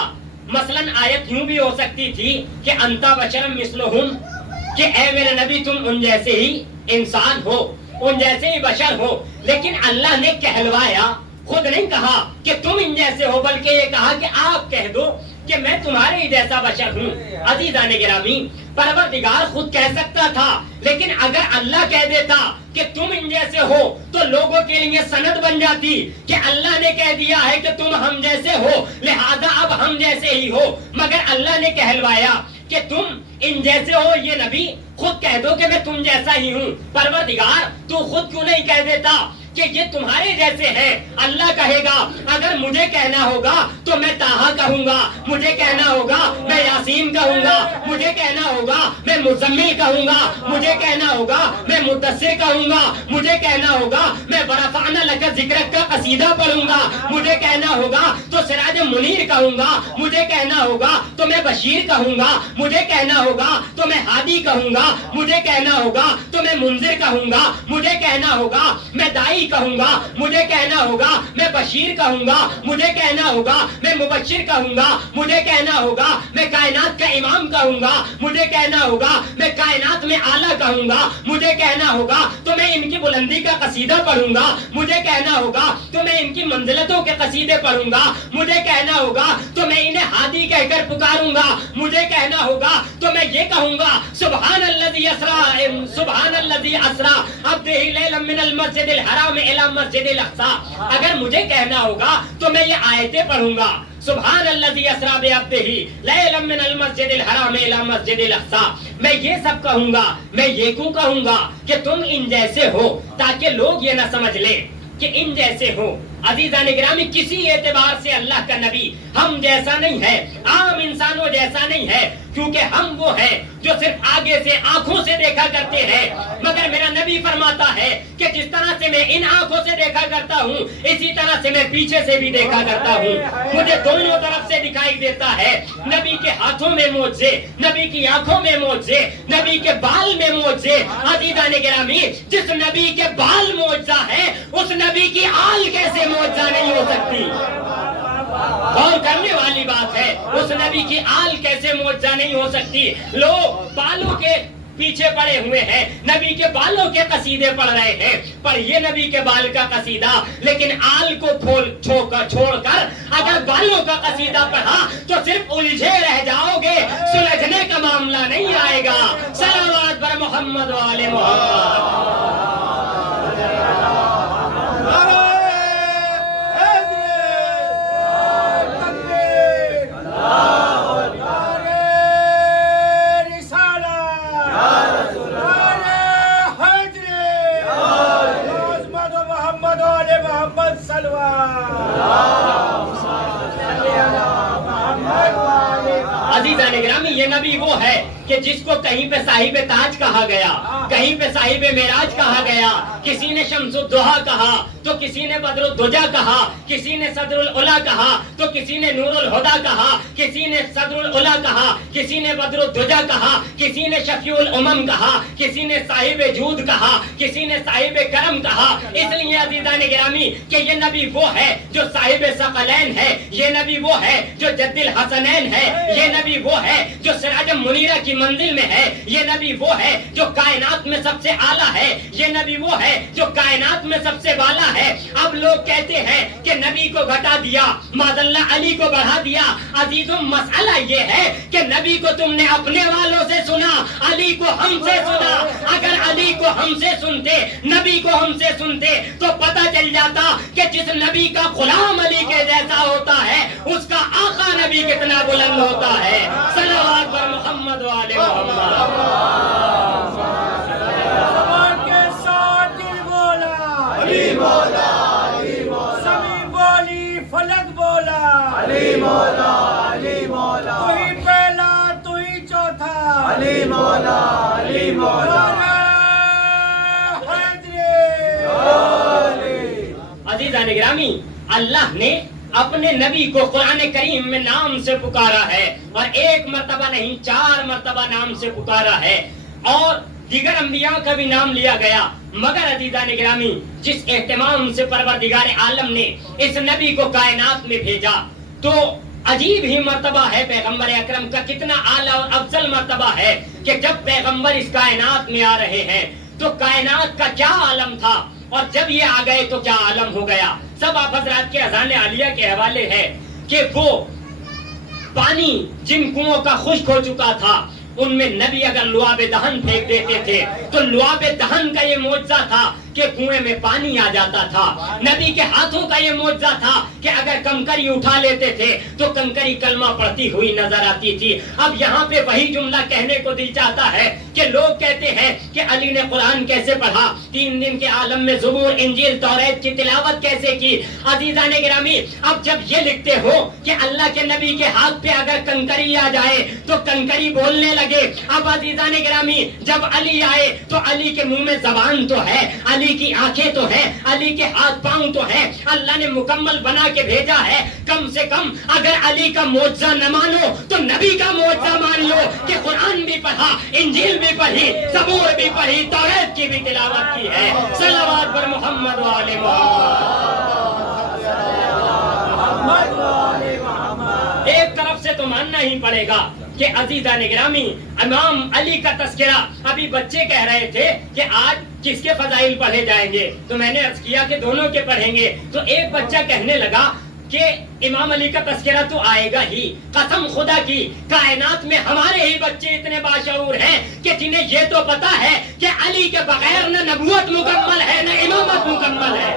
مثلا آیت یوں بھی ہو سکتی تھی کہ انتا بشرم مثلہم، کہ اے میرے نبی تم ان جیسے ہی انسان ہو، ان جیسے ہی بشر ہو، لیکن اللہ نے کہلوایا، خود نہیں کہا کہ تم ان جیسے ہو، بلکہ یہ کہا کہ آپ کہہ دو کہ میں تمہارے ہی جیسا بشر ہوں۔ عزیزان گرامی، پروردگار خود کہہ سکتا تھا، لیکن اگر اللہ کہہ دیتا کہ تم ان جیسے ہو تو لوگوں کے لیے سند بن جاتی کہ اللہ نے کہہ دیا ہے کہ تم ہم جیسے ہو، لہذا اب ہم جیسے ہی ہو۔ مگر اللہ نے کہلوایا کہ تم ان جیسے ہو، یہ نبی خود کہہ دو کہ میں تم جیسا ہی ہوں۔ پروردگار تو خود کیوں نہیں کہہ دیتا کہ یہ تمہارے جیسے ہیں؟ اللہ کہے گا اگر مجھے کہنا ہوگا تو میں طٰہٰ کہوں گا، مجھے کہنا ہوگا میں یاسین کہوں گا، مجھے کہنا ہوگا میں مزمل کہوں گا، مجھے کہنا ہوگا میں مدثر کہوں گا، مجھے کہنا ہوگا میں ورفعنا لک ذکرک کا قصیدہ پڑھوں گا، مجھے کہنا ہوگا تو سراج منیر کہوں گا، مجھے کہنا ہوگا تو میں بشیر کہوں گا، مجھے کہنا ہوگا تو میں ہادی کہوں گا، مجھے کہنا ہوگا تو میں منذر کہوں گا، مجھے کہنا ہوگا میں دائی کہوں گا، مجھے کہنا ہوگا میں بشیر کہوں گا، مجھے کہنا ہوگا میں مبشر کہوں گا، مجھے کہنا ہوگا میں کائنات کا امام کہوں گا، مجھے کہنا ہوگا میں کائنات میں اعلیٰ کہوں گا، مجھے کہنا ہوگا تو میں ان کی بلندی کا قصیدہ پڑھوں گا، مجھے کہنا ہوگا تو میں ان کی منزلتوں کے قصیدے پڑھوں گا، مجھے کہنا ہوگا ہوگا تو میں انہیں ہادی کہہ کر پکاروں گا. مجھے کہنا ہوگا تو میں یہ کہوں گا سبحان الذی اسرا عبدہ لیلا من المسجد الحرام الی مسجد الاقصی. اگر مجھے کہنا ہوگا تو میں یہ آیتیں پڑھوں گا سبحان الذی اسرا بعبدہ لیلا من المسجد الحرام الی مسجد الاقصی. میں یہ سب کہوں گا. میں یہ کیوں کہوں گا کہ تم ان جیسے ہو تاکہ لوگ یہ نہ سمجھ لیں کہ ان جیسے ہو. عزیزان گرامی کسی اعتبار سے اللہ کا نبی ہم جیسا نہیں ہے, عام انسانوں جیسا نہیں ہے, کیونکہ ہم وہ ہیں جو صرف آگے سے آنکھوں سے دیکھا کرتے ہیں. مگر میرا نبی فرماتا ہے کہ جس طرح سے میں ان آنکھوں سے دیکھا کرتا ہوں اسی طرح سے میں پیچھے سے بھی دیکھا کرتا ہوں. مجھے دونوں طرف سے دکھائی دیتا ہے. نبی کے ہاتھوں میں معجزے, نبی کی آنکھوں میں معجزے, نبی کے بال میں معجزے. عزیزان گرامی جس نبی کے بال معجزہ ہے اس نبی کی آل کیسے معجزہ نہیں ہو سکتی؟ غور کرنے والی بات ہے. اس نبی کی آل کیسے معجزہ نہیں ہو سکتی؟ لوگ بالوں کے پیچھے پڑے ہوئے ہیں, نبی کے بالوں کے قصیدے پڑھ رہے ہیں, پر یہ نبی کے بال کا قصیدہ, لیکن آل کو چھوڑ کر اگر بالوں کا قصیدہ پڑھا تو صرف الجھے رہ جاؤ گے, سلجھنے کا معاملہ نہیں آئے گا. صلوات بر محمد و آل محمد. عزیزان گرامی یہ نبی وہ ہے کہ جس کو کہیں پہ صاحب تاج کہا گیا, کہیں پہ صاحب معراج کہا گیا, کسی نے شمس الضحیٰ کہا تو کسی نے بدر الدجا کہا, کسی نے صدر العلا کہا تو کسی نے نور الہدا کہا, کسی نے صدر العلا کہا, کسی نے بدر الدجا کہا, کسی نے شفیع الامم کہا, کسی نے صاحب جود کہا, کسی نے صاحب کرم کہا. اس لیے عزیزان گرامی کہ یہ نبی وہ ہے جو صاحب ثقلین ہے, یہ نبی وہ ہے جو جد الحسنین ہے, یہ نبی وہ ہے جو سراج منیرہ کی منزل میں ہے, یہ نبی وہ ہے جو کائنات میں سب سے اعلیٰ ہے, یہ نبی وہ ہے جو کائنات میں سب سے بالا ہے. اب لوگ کہتے ہیں کہ نبی کو گھٹا دیا, معاذ اللہ علی کو بڑھا دیا. عزیزوں مسئلہ یہ ہے کہ نبی کو تم نے اپنے والوں سے سنا, علی کو ہم سے سنا. اگر علی کو ہم سے سنتے, نبی کو ہم سے سنتے تو پتہ چل جاتا کہ جس نبی کا غلام علی کے جیسا ہوتا ہے اس کا آقا نبی کتنا بلند ہوتا ہے. صلوات بر محمد و آل محمد. علی مولا, سمی بولی فلک بولا, علی مولا, علی مولا, تو ہی پہلا تو ہی چوتھا, علی مولا, علی مولا. عزیزان گرامی اللہ نے اپنے نبی کو قرآن کریم میں نام سے پکارا ہے, اور ایک مرتبہ نہیں 4 مرتبہ نام سے پکارا ہے, اور دیگر انبیاء کا بھی نام لیا گیا. مگر عزیزان گرامی جس اہتمام سے پروردگار عالم نے اس نبی کو کائنات میں بھیجا تو عجیب ہی مرتبہ ہے پیغمبر اکرم کا, کتنا اعلیٰ اور افضل مرتبہ ہے کہ جب پیغمبر اس کائنات میں آ رہے ہیں تو کائنات کا کیا عالم تھا, اور جب یہ آ گئے تو کیا عالم ہو گیا. سب آپ حضرات کے اذان عالیہ کے حوالے ہے کہ وہ پانی جن کنووں کا خشک ہو چکا تھا ان میں نبی اگر لعاب دہن پھینک دیتے تھے تو لعاب دہن کا یہ معجزہ تھا کہ کنویں میں پانی آ جاتا تھا. نبی کے ہاتھوں کا یہ معجزہ تھا کہ اگر کنکری اٹھا لیتے تھے تو کنکری کلمہ پڑھتی ہوئی نظر آتی تھی. اب یہاں پہ وہی جملہ کہنے کو دل چاہتا ہے کہ لوگ کہتے ہیں کہ علی نے قرآن کیسے پڑھا, 3 دن کے عالم میں زبور انجیل توریت کی تلاوت کیسے کی. عزیزان گرامی اب جب یہ لکھتے ہو کہ اللہ کے نبی کے ہاتھ پہ اگر کنکری آ جائے تو کنکری بولنے لگے. اب عزیزان گرامی جب علی آئے تو علی کے منہ میں زبان تو ہے, علی کی آنکھیں تو ہے, علی کے ہاتھ پاؤں تو ہے, اللہ نے مکمل بنا کے بھیجا ہے. کم سے کم اگر علی کا معجزہ نہ مانو تو نبی کا معجزہ مان لو کہ قرآن بھی پڑھا, انجیل بھی پڑھی, زبور بھی پڑھی, توریت کی بھی تلاوت کی ہے. صلوات پر محمد و آل محمد. ایک طرف سے تو ماننا ہی پڑے گا کہ عزیزان گرامی امام علی کا تذکرہ, ابھی بچے کہہ رہے تھے کہ آج کس کے فضائل پڑھے جائیں گے, تو میں نے عرض کیا کہ دونوں کے پڑھیں گے. تو ایک بچہ کہنے لگا کہ امام علی کا تذکرہ تو آئے گا ہی. قسم خدا کی کائنات میں ہمارے ہی بچے اتنے باشعور ہیں کہ جنہیں یہ تو پتا ہے کہ علی کے بغیر نہ نبوت مکمل ہے نہ امامت مکمل ہے.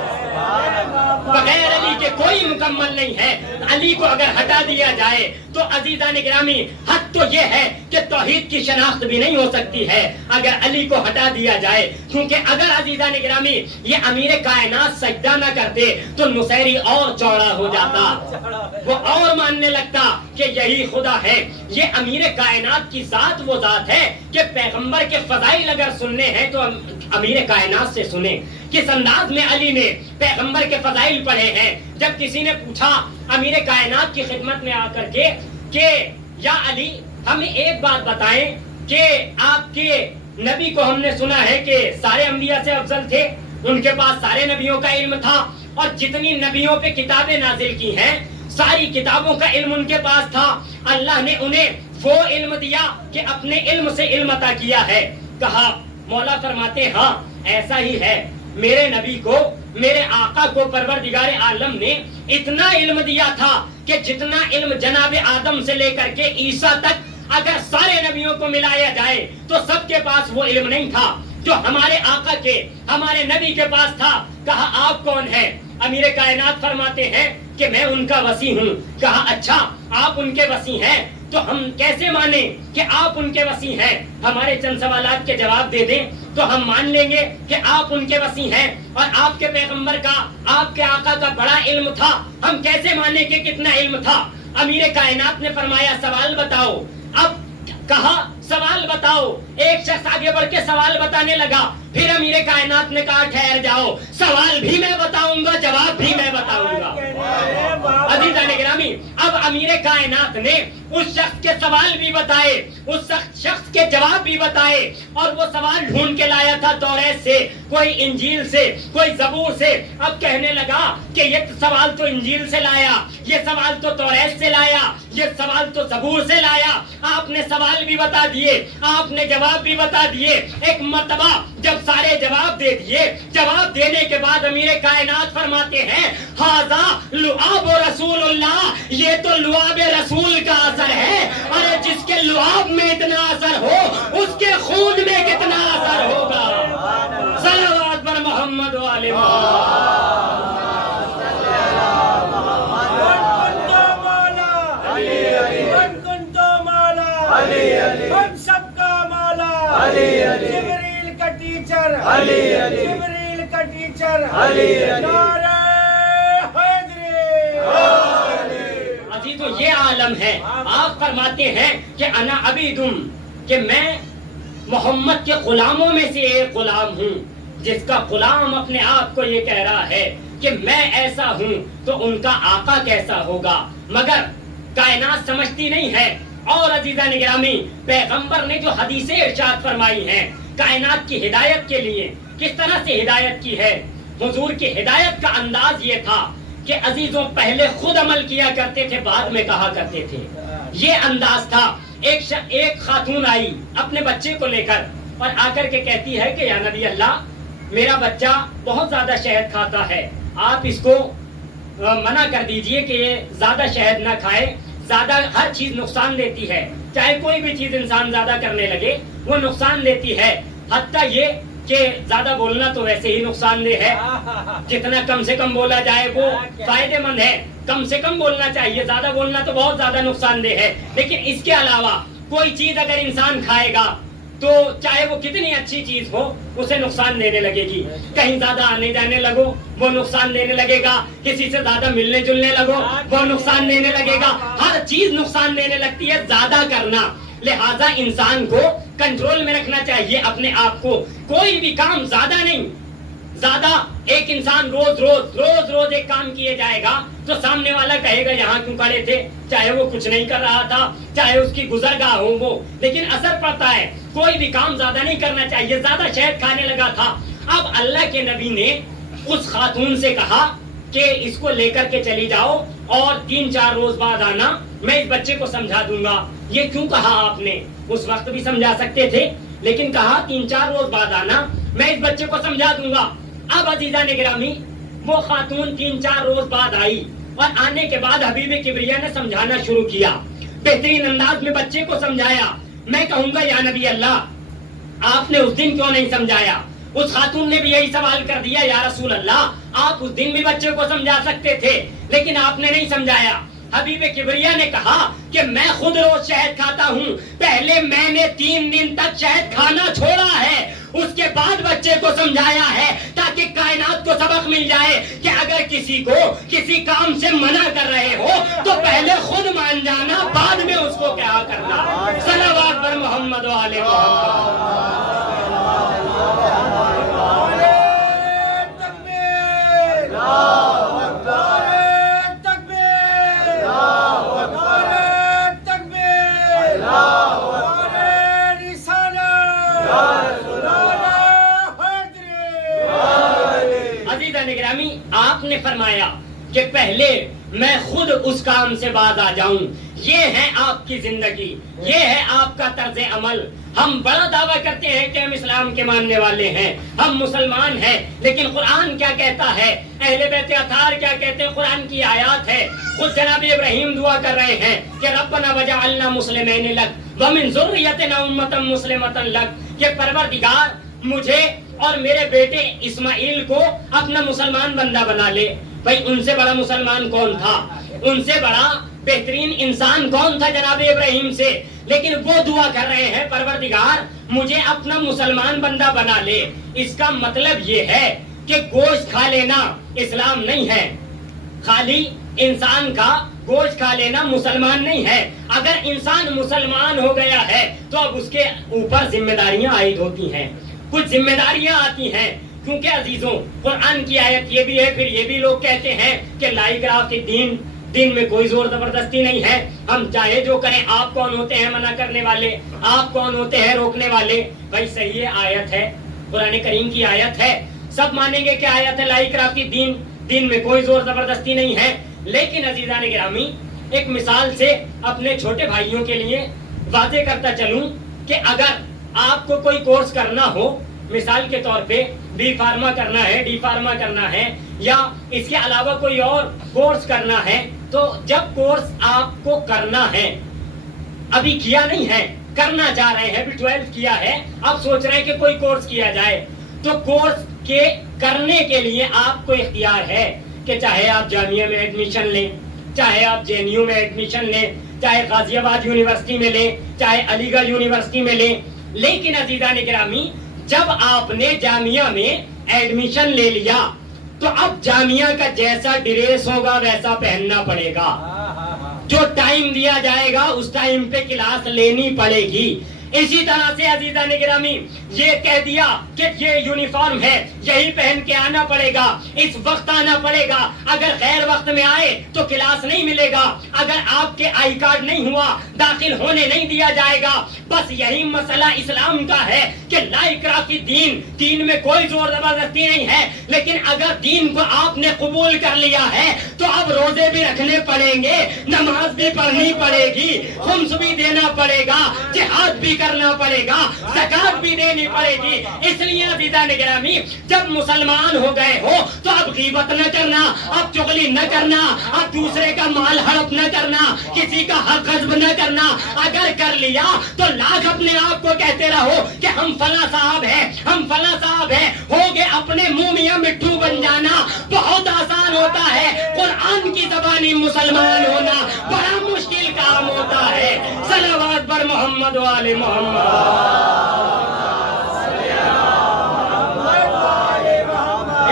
بغیر علی کے کوئی مکمل نہیں ہے. علی کو اگر ہٹا دیا جائے تو عزیزان گرامی حد تو یہ ہے کہ توحید کی شناخت بھی نہیں ہو سکتی ہے اگر علی کو ہٹا دیا جائے. کیونکہ اگر عزیزان گرامی یہ امیر کائنات سجدہ نہ کرتے تو نصیری اور چوڑا ہو جاتا, وہ اور ماننے لگتا کہ یہی خدا ہے. یہ امیر کائنات کی ذات وہ ذات ہے کہ پیغمبر کے فضائل اگر سننے ہیں تو امیر کائنات سے سنیں. کس انداز میں علی نے پیغمبر کے فضائل پڑھے ہیں. جب کسی نے پوچھا امیر کائنات کی خدمت میں آ کر کے کہ یا علی ہمیں ایک بات بتائیں کہ آپ کے نبی کو ہم نے سنا ہے کہ سارے انبیاء سے افضل تھے, ان کے پاس سارے نبیوں کا علم تھا اور جتنی نبیوں پہ کتابیں نازل کی ہیں ساری کتابوں کا علم ان کے پاس تھا. اللہ نے انہیں وہ علم دیا کہ اپنے علم سے علم عطا کیا ہے. کہا مولا فرماتے ہاں ایسا ہی ہے. میرے نبی کو میرے آقا کو پروردگار عالم نے اتنا علم دیا تھا کہ جتنا علم جناب آدم سے لے کر کے عیسیٰ تک اگر سارے نبیوں کو ملایا جائے تو سب کے پاس وہ علم نہیں تھا جو ہمارے آقا کے ہمارے نبی کے پاس تھا. کہا آپ کون ہیں؟ امیر کائنات فرماتے ہیں کہ میں ان کا وصی ہوں. کہا اچھا آپ ان کے وصی ہیں تو ہم کیسے مانیں کہ آپ ان کے وصی ہیں؟ ہمارے چند سوالات کے جواب دے دیں تو ہم مان لیں گے کہ آپ ان کے وصی ہیں. اور آپ کے پیغمبر کا آپ کے آقا کا بڑا علم تھا, ہم کیسے مانیں کہ کتنا علم تھا؟ امیر کائنات نے فرمایا سوال بتاؤ. اب کہا سوال بتاؤ. ایک شخص آگے بڑھ کے سوال بتانے لگا. پھر امیر کائنات نے کہا ٹھہر جاؤ, سوال بھی میں بتاؤں گا جواب بھی میں بتاؤں گا. عزیزان گرامی اب امیر کائنات نے اس شخص کے سوال بھی بتائے, اس شخص کے جواب بھی بتائے, اور وہ سوال ڈھونڈ کے لایا تھا توریت سے, کوئی انجیل سے, کوئی زبور سے. اب کہنے لگا کہ یہ سوال تو انجیل سے لایا, یہ سوال تو توریت سے لایا, یہ سوال تو زبور سے لایا. آپ نے سوال بھی بتا دیے, آپ نے جواب بھی بتا دیے. ایک مرتبہ جب سارے جواب دے دیے, جواب دینے کے بعد امیر کائنات فرماتے ہیں ھذا لعاب رسول اللہ, یہ تو لعاب رسول کا اثر ہے. ارے جس کے لعاب میں اتنا اثر ہو اس کے خون میں کتنا اثر ہوگا. صلوات پر محمد و آل ہم سب کا مولا جبریل کا ٹیچر, جبریل کا ٹیچر نعرہ حیدری. ابھی تو یہ عالم ہے. آپ فرماتے ہیں کہ انا عبیدم, کہ میں محمد کے غلاموں میں سے ایک غلام ہوں. جس کا غلام اپنے آپ کو یہ کہہ رہا ہے کہ میں ایسا ہوں تو ان کا آقا کیسا ہوگا. مگر کائنات سمجھتی نہیں ہے. اور عزیزان گرامی پیغمبر نے جو حدیثیں ارشاد فرمائی ہیں کائنات کی ہدایت کے لیے, کس طرح سے ہدایت کی ہے. حضور کی ہدایت کا انداز یہ تھا کہ عزیزوں پہلے خود عمل کیا کرتے تھے بعد میں کہا کرتے تھے. یہ انداز تھا. ایک خاتون آئی اپنے بچے کو لے کر اور آ کر کے کہتی ہے کہ یا نبی اللہ میرا بچہ بہت زیادہ شہد کھاتا ہے, آپ اس کو منع کر دیجئے کہ یہ زیادہ شہد نہ کھائے. زیادہ ہر چیز نقصان دیتی ہے, چاہے کوئی بھی چیز انسان زیادہ کرنے لگے وہ نقصان دیتی ہے. حتیٰ یہ کہ زیادہ بولنا تو ویسے ہی نقصان دہ ہے, جتنا کم سے کم بولا جائے وہ فائدے مند ہے. کم سے کم بولنا چاہیے, زیادہ بولنا تو بہت زیادہ نقصان دہ ہے. لیکن اس کے علاوہ کوئی چیز اگر انسان کھائے گا تو چاہے وہ کتنی اچھی چیز ہو اسے نقصان دینے لگے گی. کہیں زیادہ آنے جانے لگو وہ نقصان دینے لگے گا, کسی سے زیادہ ملنے جلنے لگو وہ نقصان دینے لگے گا. ہر چیز نقصان دینے لگتی ہے زیادہ کرنا. لہذا انسان کو کنٹرول میں رکھنا چاہیے اپنے آپ کو. کوئی بھی کام زیادہ نہیں. زیادہ ایک انسان روز ایک کام کیے جائے گا تو سامنے والا کہے گا یہاں کیوں کھڑے تھے, چاہے وہ کچھ نہیں کر رہا تھا, چاہے اس کی گزرگاہ ہو وہ, لیکن اثر پڑتا ہے. کوئی بھی کام زیادہ نہیں کرنا چاہیے. زیادہ شہد کھانے لگا تھا. اب اللہ کے نبی نے اس خاتون سے کہا کہ اس کو لے کر کے چلی جاؤ اور 3-4 روز بعد آنا, میں اس بچے کو سمجھا دوں گا. یہ کیوں کہا آپ نے؟ اس وقت بھی سمجھا سکتے تھے, لیکن کہا 3-4 روز بعد آنا, میں اس بچے کو سمجھا دوں گا. اب عزیزان گرامی وہ خاتون 3-4 روز بعد آئی اور آنے کے بعد حبیب کبریا نے سمجھانا شروع کیا، بہترین انداز میں بچے کو سمجھایا۔ میں کہوں گا یا نبی اللہ، آپ نے اس دن کیوں نہیں سمجھایا؟ اس خاتون نے بھی یہی سوال کر دیا، یا رسول اللہ آپ اس دن بھی بچے کو سمجھا سکتے تھے لیکن آپ نے نہیں سمجھایا۔ حبیب کبریا نے کہا کہ میں خود روز شہد کھاتا ہوں، پہلے میں نے 3 دن تک شہد کھانا چھوڑا ہے، اس کے بعد بچے کو سمجھایا ہے تاکہ کائنات کو سبق مل جائے کہ اگر کسی کو کسی کام سے منع کر رہے ہو تو پہلے خود مان جانا، بعد میں اس کو کیا کرنا۔ صلوات پر محمد و آل محمد۔ نگرامی، آپ نے فرمایا کہ پہلے میں خود اس کام سے باز آ جاؤں، یہ ہے آپ کی زندگی، یہ ہے آپ کا طرز عمل۔ ہم بڑا دعویٰ کرتے ہیں کہ ہم اسلام کے ماننے والے ہیں، ہم مسلمان ہیں، لیکن قرآن کیا کہتا ہے، اہل بیت اطہار کیا کہتے ہیں؟ قرآن کی آیات ہے، خود جناب ابراہیم دعا کر رہے ہیں کہ ربنا وجعلنا مسلمین لک ومن ذریتنا امۃ مسلمۃ لک، کہ پروردگار مجھے اور میرے بیٹے اسماعیل کو اپنا مسلمان بندہ بنا لے۔ بھائی ان سے بڑا مسلمان کون تھا؟ ان سے بڑا بہترین انسان کون تھا جناب ابراہیم سے؟ لیکن وہ دعا کر رہے ہیں پروردگار مجھے اپنا مسلمان بندہ بنا لے۔ اس کا مطلب یہ ہے کہ گوشت کھا لینا اسلام نہیں ہے، خالی انسان کا گوشت کھا لینا مسلمان نہیں ہے۔ اگر انسان مسلمان ہو گیا ہے تو اب اس کے اوپر ذمہ داریاں عائد ہوتی ہیں، کچھ ذمہ داریاں آتی ہیں، کیونکہ عزیزوں قرآن کی آیت یہ بھی ہے، پھر یہ بھی لوگ کہتے ہیں کہ لا اکراہ فی الدین، دین میں کوئی زور زبردستی نہیں ہے، ہم چاہے جو کریں۔ آپ کون ہوتے ہیں منع کرنے والے؟ آپ کون ہوتے ہیں روکنے والے؟ بھائی صحیح آیت ہے، قرآن کریم کی آیت ہے، سب مانیں گے کہ آیت ہے لا اکراہ فی الدین، دین میں کوئی زور زبردستی نہیں ہے۔ لیکن عزیزان گرامی، ایک مثال سے اپنے چھوٹے بھائیوں کے لیے واضح کرتا چلوں کہ اگر آپ کو کوئی کورس کرنا ہو، مثال کے طور پہ بی فارما کرنا ہے، ڈی فارما کرنا ہے، یا اس کے علاوہ کوئی اور کورس کرنا ہے، تو جب کورس آپ کو کرنا ہے، ابھی کیا نہیں ہے، کرنا چاہ رہے ہیں، ابھی 12 کیا ہے، اب سوچ رہے ہیں کہ کوئی کورس کیا جائے، تو کورس کے کرنے کے لیے آپ کو اختیار ہے کہ چاہے آپ جامعہ میں ایڈمیشن لیں، چاہے آپ جے این یو میں ایڈمیشن لیں، چاہے غازی آباد یونیورسٹی میں لیں، چاہے علی گڑھ یونیورسٹی میں لیں۔ لیکن عزیزان گرامی، جب آپ نے جامعہ میں ایڈمیشن لے لیا تو اب جامعہ کا جیسا ڈریس ہوگا ویسا پہننا پڑے گا، جو ٹائم دیا جائے گا اس ٹائم پہ کلاس لینی پڑے گی۔ اسی طرح سے عزیزان گرامی یہ کہہ دیا کہ یہ یونیفارم ہے، یہی پہن کے آنا پڑے گا، اس وقت آنا پڑے گا، اگر غیر وقت میں آئے تو کلاس نہیں ملے گا، اگر آپ کے آئی کارڈ نہیں ہوا داخل ہونے نہیں دیا جائے گا۔ بس یہی مسئلہ اسلام کا ہے کہ لا اکراہ فی الدین، دین میں کوئی زور زبردستی نہیں ہے، لیکن اگر دین کو آپ نے قبول کر لیا ہے تو اب روزے بھی رکھنے پڑیں گے، نماز بھی پڑھنی پڑے گی، خمس بھی دینا پڑے گا، جہاد بھی کرنا پڑے گا، زکات بھی دینی پڑے گی۔ اس لیے عزیزان گرامی، جب مسلمان ہو گئے ہو تو اب غیبت نہ کرنا، اب چغلی نہ کرنا، اب دوسرے کا مال ہڑپ نہ کرنا، کسی کا حق غصب نہ کرنا۔ اگر کر لیا تو لاکھ اپنے آپ کو کہتے رہو کہ ہم فلاں صاحب ہیں، ہم فلاں صاحب ہیں، ہوگے اپنے منہ میاں مٹھو بن جانا بہت آسان ہوتا ہے، قرآن کی زبانی مسلمان ہونا بڑا مشکل کام ہوتا ہے۔ صلوات پر محمد و آل محمد۔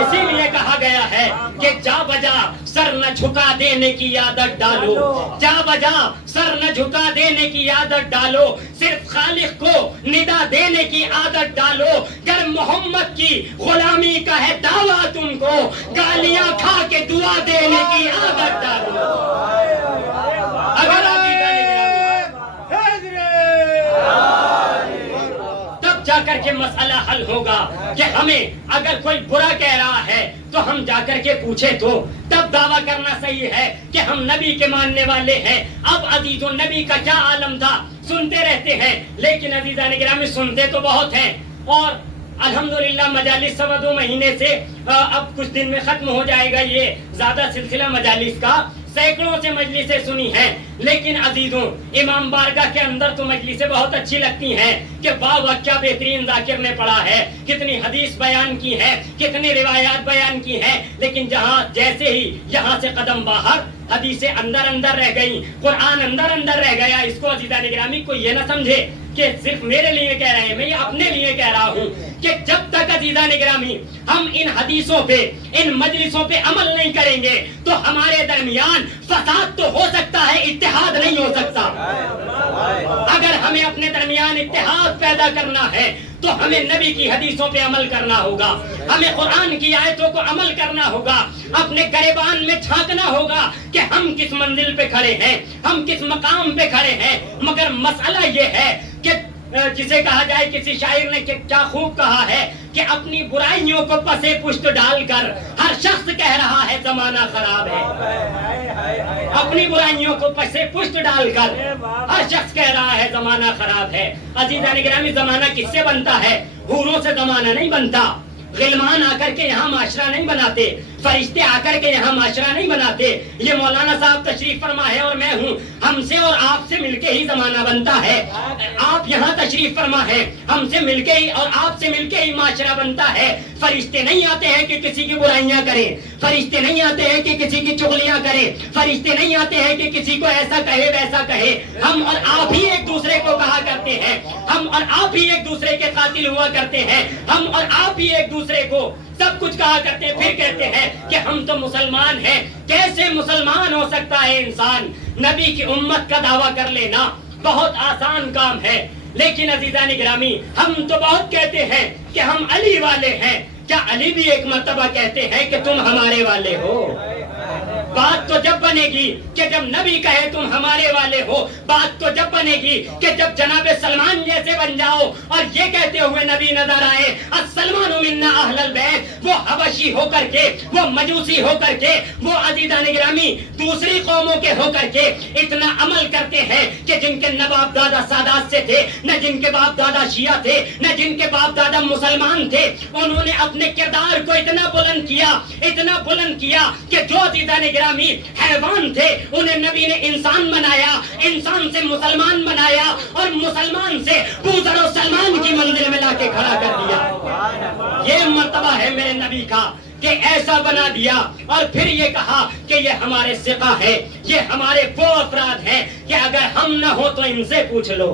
اسی لیے کہا گیا ہے کہ جا بجا سر نہ جھکا دینے کی عادت ڈالو، جا بجا سر نہ جھکا دینے کی عادت ڈالو، صرف خالق کو ندا دینے کی عادت ڈالو۔ گر محمد کی غلامی کا ہے دعویٰ تم کو، گالیاں کھا کے دعا دینے کی عادت ڈالو۔ اگر آپ جا کر کے مسئلہ حل ہوگا کہ ہمیں اگر کوئی برا کہہ رہا ہے تو ہم جا کر کے پوچھے تو تب دعویٰ کرنا صحیح ہے کہ ہم نبی کے ماننے والے ہیں۔ اب عزیزوں نبی کا کیا عالم تھا، سنتے رہتے ہیں، لیکن عزیزان گرامی سنتے تو بہت ہیں اور الحمدللہ مجالس 2.25 مہینے سے اب کچھ دن میں ختم ہو جائے گا یہ زیادہ سلسلہ مجالس کا، سینکڑوں سے مجلسیں سنی ہیں، لیکن عزیزوں امام بارگاہ کے اندر تو مجلسیں بہت اچھی لگتی ہیں کہ واہ واہ کیا بہترین ذاکر نے پڑھا ہے، کتنی حدیث بیان کی ہے، کتنی روایات بیان کی ہیں، لیکن جہاں جیسے ہی یہاں سے قدم باہر حدیثیں اندر اندر رہ گئی، قرآن اندر اندر رہ گیا، اس کو عزیزان گرامی کو یہ نہ سمجھے کہ صرف میرے لیے کہہ رہے ہیں، میں یہ اپنے لیے کہہ رہا ہوں کہ جب تک عزیزان گرامی ہم ان حدیثوں پہ ان مجلسوں پہ عمل نہیں کریں گے تو ہمارے درمیان فساد تو ہو سکتا ہے، اتحاد نہیں ہو سکتا۔ اگر ہمیں اپنے درمیان اتحاد پیدا کرنا ہے تو ہمیں نبی کی حدیثوں پہ عمل کرنا ہوگا، ہمیں قرآن کی آیتوں کو عمل کرنا ہوگا، اپنے گریبان میں جھانکنا ہوگا کہ ہم کس منزل پہ کھڑے ہیں، ہم کس مقام پہ کھڑے ہیں۔ مگر مسئلہ یہ ہے کہ جسے کہا جائے کسی شاعر نے کہ کیا خوب کہا ہے کہ اپنی برائیوں کو پسے پشت ڈال کر ہر شخص کہہ رہا ہے زمانہ خراب ہے، اپنی برائیوں کو پسے پشت ڈال کر ہر شخص کہہ رہا ہے زمانہ خراب ہے۔ عزیزان گرامی زمانہ کس سے بنتا ہے؟ حوروں سے زمانہ نہیں بنتا، غلمان آ کر کے یہاں معاشرہ نہیں بناتے، فرشتے آ کر کے یہاں معاشرہ نہیں بناتے، یہ مولانا صاحب تشریف فرما ہے اور میں ہوں، ہم سے اور آپ سے مل کے ہی زمانہ بنتا ہے۔ آپ یہاں تشریف فرما ہے، ہم سے مل کے ہی اور آپ سے مل کے ہی معاشرہ بنتا ہے۔ فرشتے نہیں آتے ہیں کہ کسی کی برائیاں کریں، فرشتے نہیں آتے ہیں کہ کسی کی چغلیاں کریں، فرشتے نہیں آتے ہیں کہ کسی کو ایسا کہے ویسا کہے۔ ہم اور آپ ہی ایک دوسرے کو کہا کرتے ہیں، ہم اور آپ ہی ایک دوسرے کے قاتل ہوا کرتے ہیں، ہم اور آپ ہی ایک دوسرے کو سب کچھ کہا کرتے ہیں، پھر کہتے ہیں کہ ہم تو مسلمان ہیں۔ کیسے مسلمان ہو سکتا ہے انسان؟ نبی کی امت کا دعویٰ کر لینا بہت آسان کام ہے، لیکن عزیزان گرامی ہم تو بہت کہتے ہیں کہ ہم علی والے ہیں، کیا علی بھی ایک مرتبہ کہتے ہیں کہ تم ہمارے والے ہو؟ بات تو جب بنے گی کہ جب نبی کہے تم ہمارے والے ہو، بات تو جب بنے گی کہ جب جناب سلمان جیسے بن جاؤ اور یہ کہتے ہوئے نبی نظر آئے السلمان منا اہل البیت، وہ حبشی ہو کر کے، وہ مجوسی ہو کر کے، وہ عزیزان گرامی دوسری قوموں کے ہو کر کے اتنا عمل کرتے ہیں کہ جن کے نہ باپ دادا سادات سے تھے، نہ جن کے باپ دادا شیعہ تھے، نہ جن کے باپ دادا مسلمان تھے، انہوں نے اپنے کردار کو اتنا بلند کیا، اتنا بلند کیا کہ جو عزیزان گرامی حیوان تھے انہیں نبی نے انسان بنایا، انسان سے مسلمان بنایا اور مسلمان سے بوذر و سلمان کی منزل میں لا کے کھڑا کر دیا۔ یہ مرتبہ ہے میرے نبی کا کہ ایسا بنا دیا اور پھر یہ کہا کہ یہ ہمارے ثقہ ہے، یہ ہمارے وہ افراد ہیں کہ اگر ہم نہ ہو تو ان سے پوچھ لو۔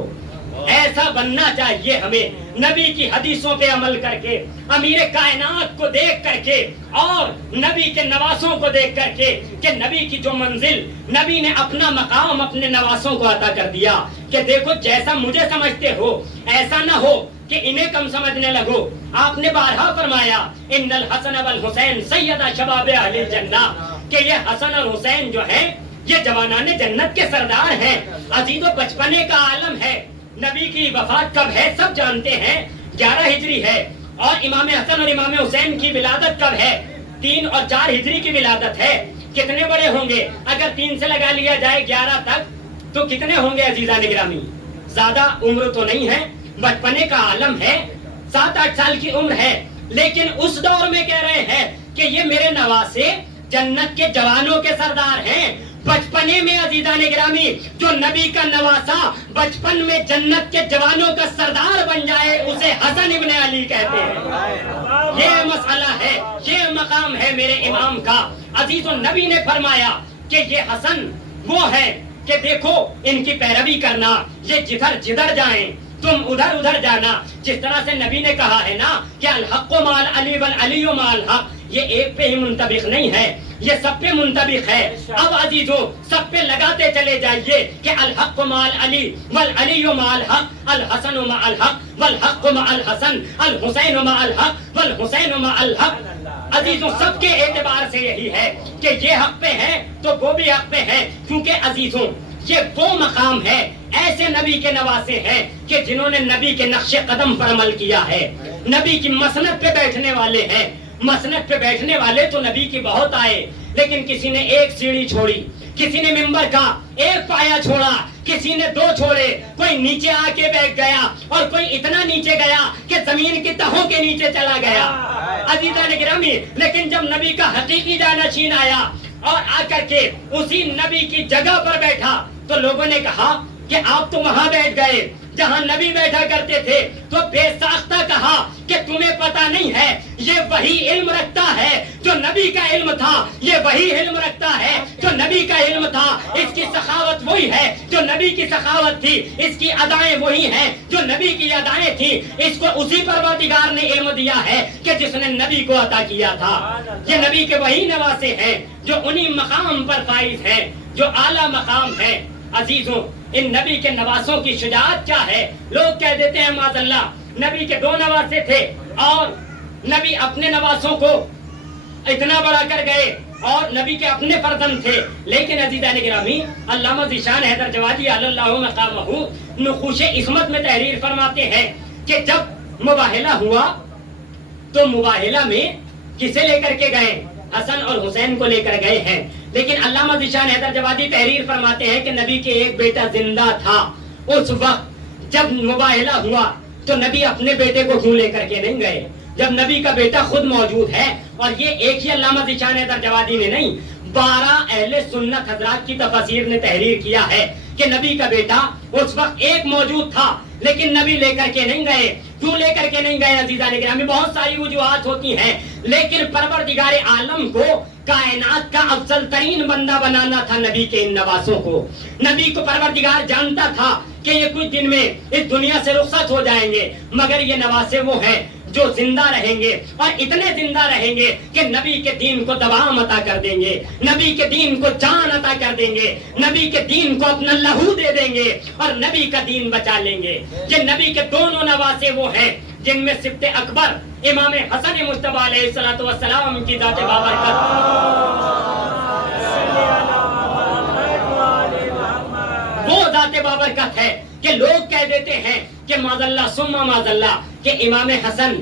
ایسا بننا چاہیے ہمیں، نبی کی حدیثوں پہ عمل کر کے، امیر کائنات کو دیکھ کر کے اور نبی کے نواسوں کو دیکھ کر کے کہ نبی کی جو منزل، نبی نے اپنا مقام اپنے نواسوں کو عطا کر دیا کہ دیکھو جیسا مجھے سمجھتے ہو ایسا نہ ہو کہ انہیں کم سمجھنے لگو۔ آپ نے بارہا فرمایا ان الحسن والحسین سیدہ شباب اہل الجنہ، کہ یہ حسن اور حسین جو ہیں یہ جوانان جنت کے سردار ہیں۔ عزیزو بچپنے کا عالم ہے، نبی کی وفات کب ہے سب جانتے ہیں، 11 ہجری ہے، اور امام حسن اور امام حسین کی ولادت کب ہے؟ 3 اور 4 ہجری کی ولادت ہے۔ کتنے بڑے ہوں گے؟ اگر 3 سے لگا لیا جائے 11 تک تو کتنے ہوں گے عزیزان گرامی؟ زیادہ عمر تو نہیں ہے، بچپنے کا عالم ہے، 7-8 سال کی عمر ہے، لیکن اس دور میں کہہ رہے ہیں کہ یہ میرے نواسے جنت کے جوانوں کے سردار ہیں۔ بچپنے میں عزیزان گرامی جو نبی کا نواسا بچپن میں جنت کے جوانوں کا سردار بن جائے اسے حسن ابن علی کہتے ہیں۔ یہ مسئلہ ہے، یہ مقام ہے میرے امام کا۔ عزیز و نبی نے فرمایا کہ یہ حسن وہ ہے کہ دیکھو ان کی پیروی کرنا، یہ جدھر جدھر جائیں تم ادھر ادھر جانا۔ جس طرح سے نبی نے کہا ہے نا کہ الحق مع علی والعلی مع الحق، یہ ایک پہ ہی منطبق نہیں ہے، یہ سب پہ منطبق ہے۔ اب عزیزو سب پہ لگاتے چلے جائیے کہ الحق مع علی والعلی مع الحق، الحسن مع الحق والحق مع الحسن، الحسین مع الحق والحسین مع الحق۔ عزیزو سب کے اعتبار سے یہی ہے کہ یہ حق پہ ہے تو وہ بھی حق پہ ہے، کیونکہ عزیزوں یہ وہ مقام ہے، ایسے نبی کے نواسے ہیں کہ جنہوں نے نبی کے نقش قدم پر عمل کیا ہے، نبی کی مسند پہ بیٹھنے والے ہیں۔ مسند پہ بیٹھنے والے تو نبی کی بہت آئے، لیکن کسی نے ایک سیڑھی چھوڑی، کسی نے ممبر کا ایک پایا چھوڑا, کسی نے 2 چھوڑے, کوئی نیچے آ کے بیٹھ گیا اور کوئی اتنا نیچے گیا کہ زمین کی تہوں کے نیچے چلا گیا. عزیزان گرامی, لیکن جب نبی کا حقیقی جانشین آیا اور آ کر کے اسی نبی کی جگہ پر بیٹھا تو لوگوں نے کہا کہ آپ تو وہاں بیٹھ گئے جہاں نبی بیٹھا کرتے تھے. تو بے ساختہ کہا کہ تمہیں پتا نہیں ہے, یہ وہی علم رکھتا ہے جو نبی کا علم تھا, یہ وہی علم رکھتا ہے جو نبی کا علم تھا. اس کی سخاوت وہی ہے جو نبی کی سخاوت تھی, اس کی ادائیں وہی ہیں جو نبی کی ادائیں تھی. اس کو اسی پروردگار نے علم دیا ہے کہ جس نے نبی کو عطا کیا تھا. یہ نبی کے وہی نواسے ہیں جو انہی مقام پر فائز ہیں جو اعلیٰ مقام ہے. عزیزوں, ان نبی کے نواسوں کی شجاعت کیا ہے؟ لوگ کہہ دیتے ہیں معاذ اللہ نبی کے 2 نواسے تھے اور نبی اپنے نواسوں کو اتنا بڑا کر گئے اور نبی کے اپنے فرزند تھے. لیکن عزیزان گرامی, علامہ ذیشان حیدر جوادی علی اللہ مقامہ نقوش عصمت میں تحریر فرماتے ہیں کہ جب مباہلہ ہوا تو مباہلہ میں کسے لے کر کے گئے؟ حسن اور حسین کو لے کر گئے ہیں. لیکن علامہ ذیشان حیدر جوادی تحریر فرماتے ہیں کہ نبی کے ایک بیٹا زندہ تھا. اس وقت جب مباہلہ ہوا تو نبی اپنے بیٹے کو کیوں لے کر کے نہیں گئے جب نبی کا بیٹا خود موجود ہے؟ اور یہ ایک ہی علامہ ذیشان حیدر جوادی نے نہیں, 12 اہل سنت حضرات کی تفاسیر نے تحریر کیا ہے کہ نبی کا بیٹا اس وقت ایک موجود تھا لیکن نبی لے کر کے نہیں گئے. کیوں لے کر کے نہیں گئے عزیزان گرامی؟ بہت ساری وجوہات ہوتی ہیں, لیکن پروردگار عالم کو کائنات کا افضل ترین بندہ بنانا تھا نبی کے ان نواسوں کو. نبی کو پروردگار جانتا تھا کہ یہ کچھ دن میں اس دنیا سے رخصت ہو جائیں گے, مگر یہ نواسے وہ ہیں جو زندہ رہیں گے اور اتنے زندہ رہیں گے کہ نبی کے دین کو دوام عطا کر دیں گے, نبی کے دین کو جان عطا کر دیں گے, نبی کے دین کو اپنا لہو دے دیں گے اور نبی کا دین بچا لیں گے. یہ نبی کے دونوں نواسے وہ ہیں جن میں سبط اکبر امام حسن مجتبی علیہ الصلوۃ والسلام کی ذات بابرکت, وہ ذات بابرکت ہے کہ لوگ کہہ دیتے ہیں کہ معاذ اللہ ثم معاذ اللہ کہ امام حسن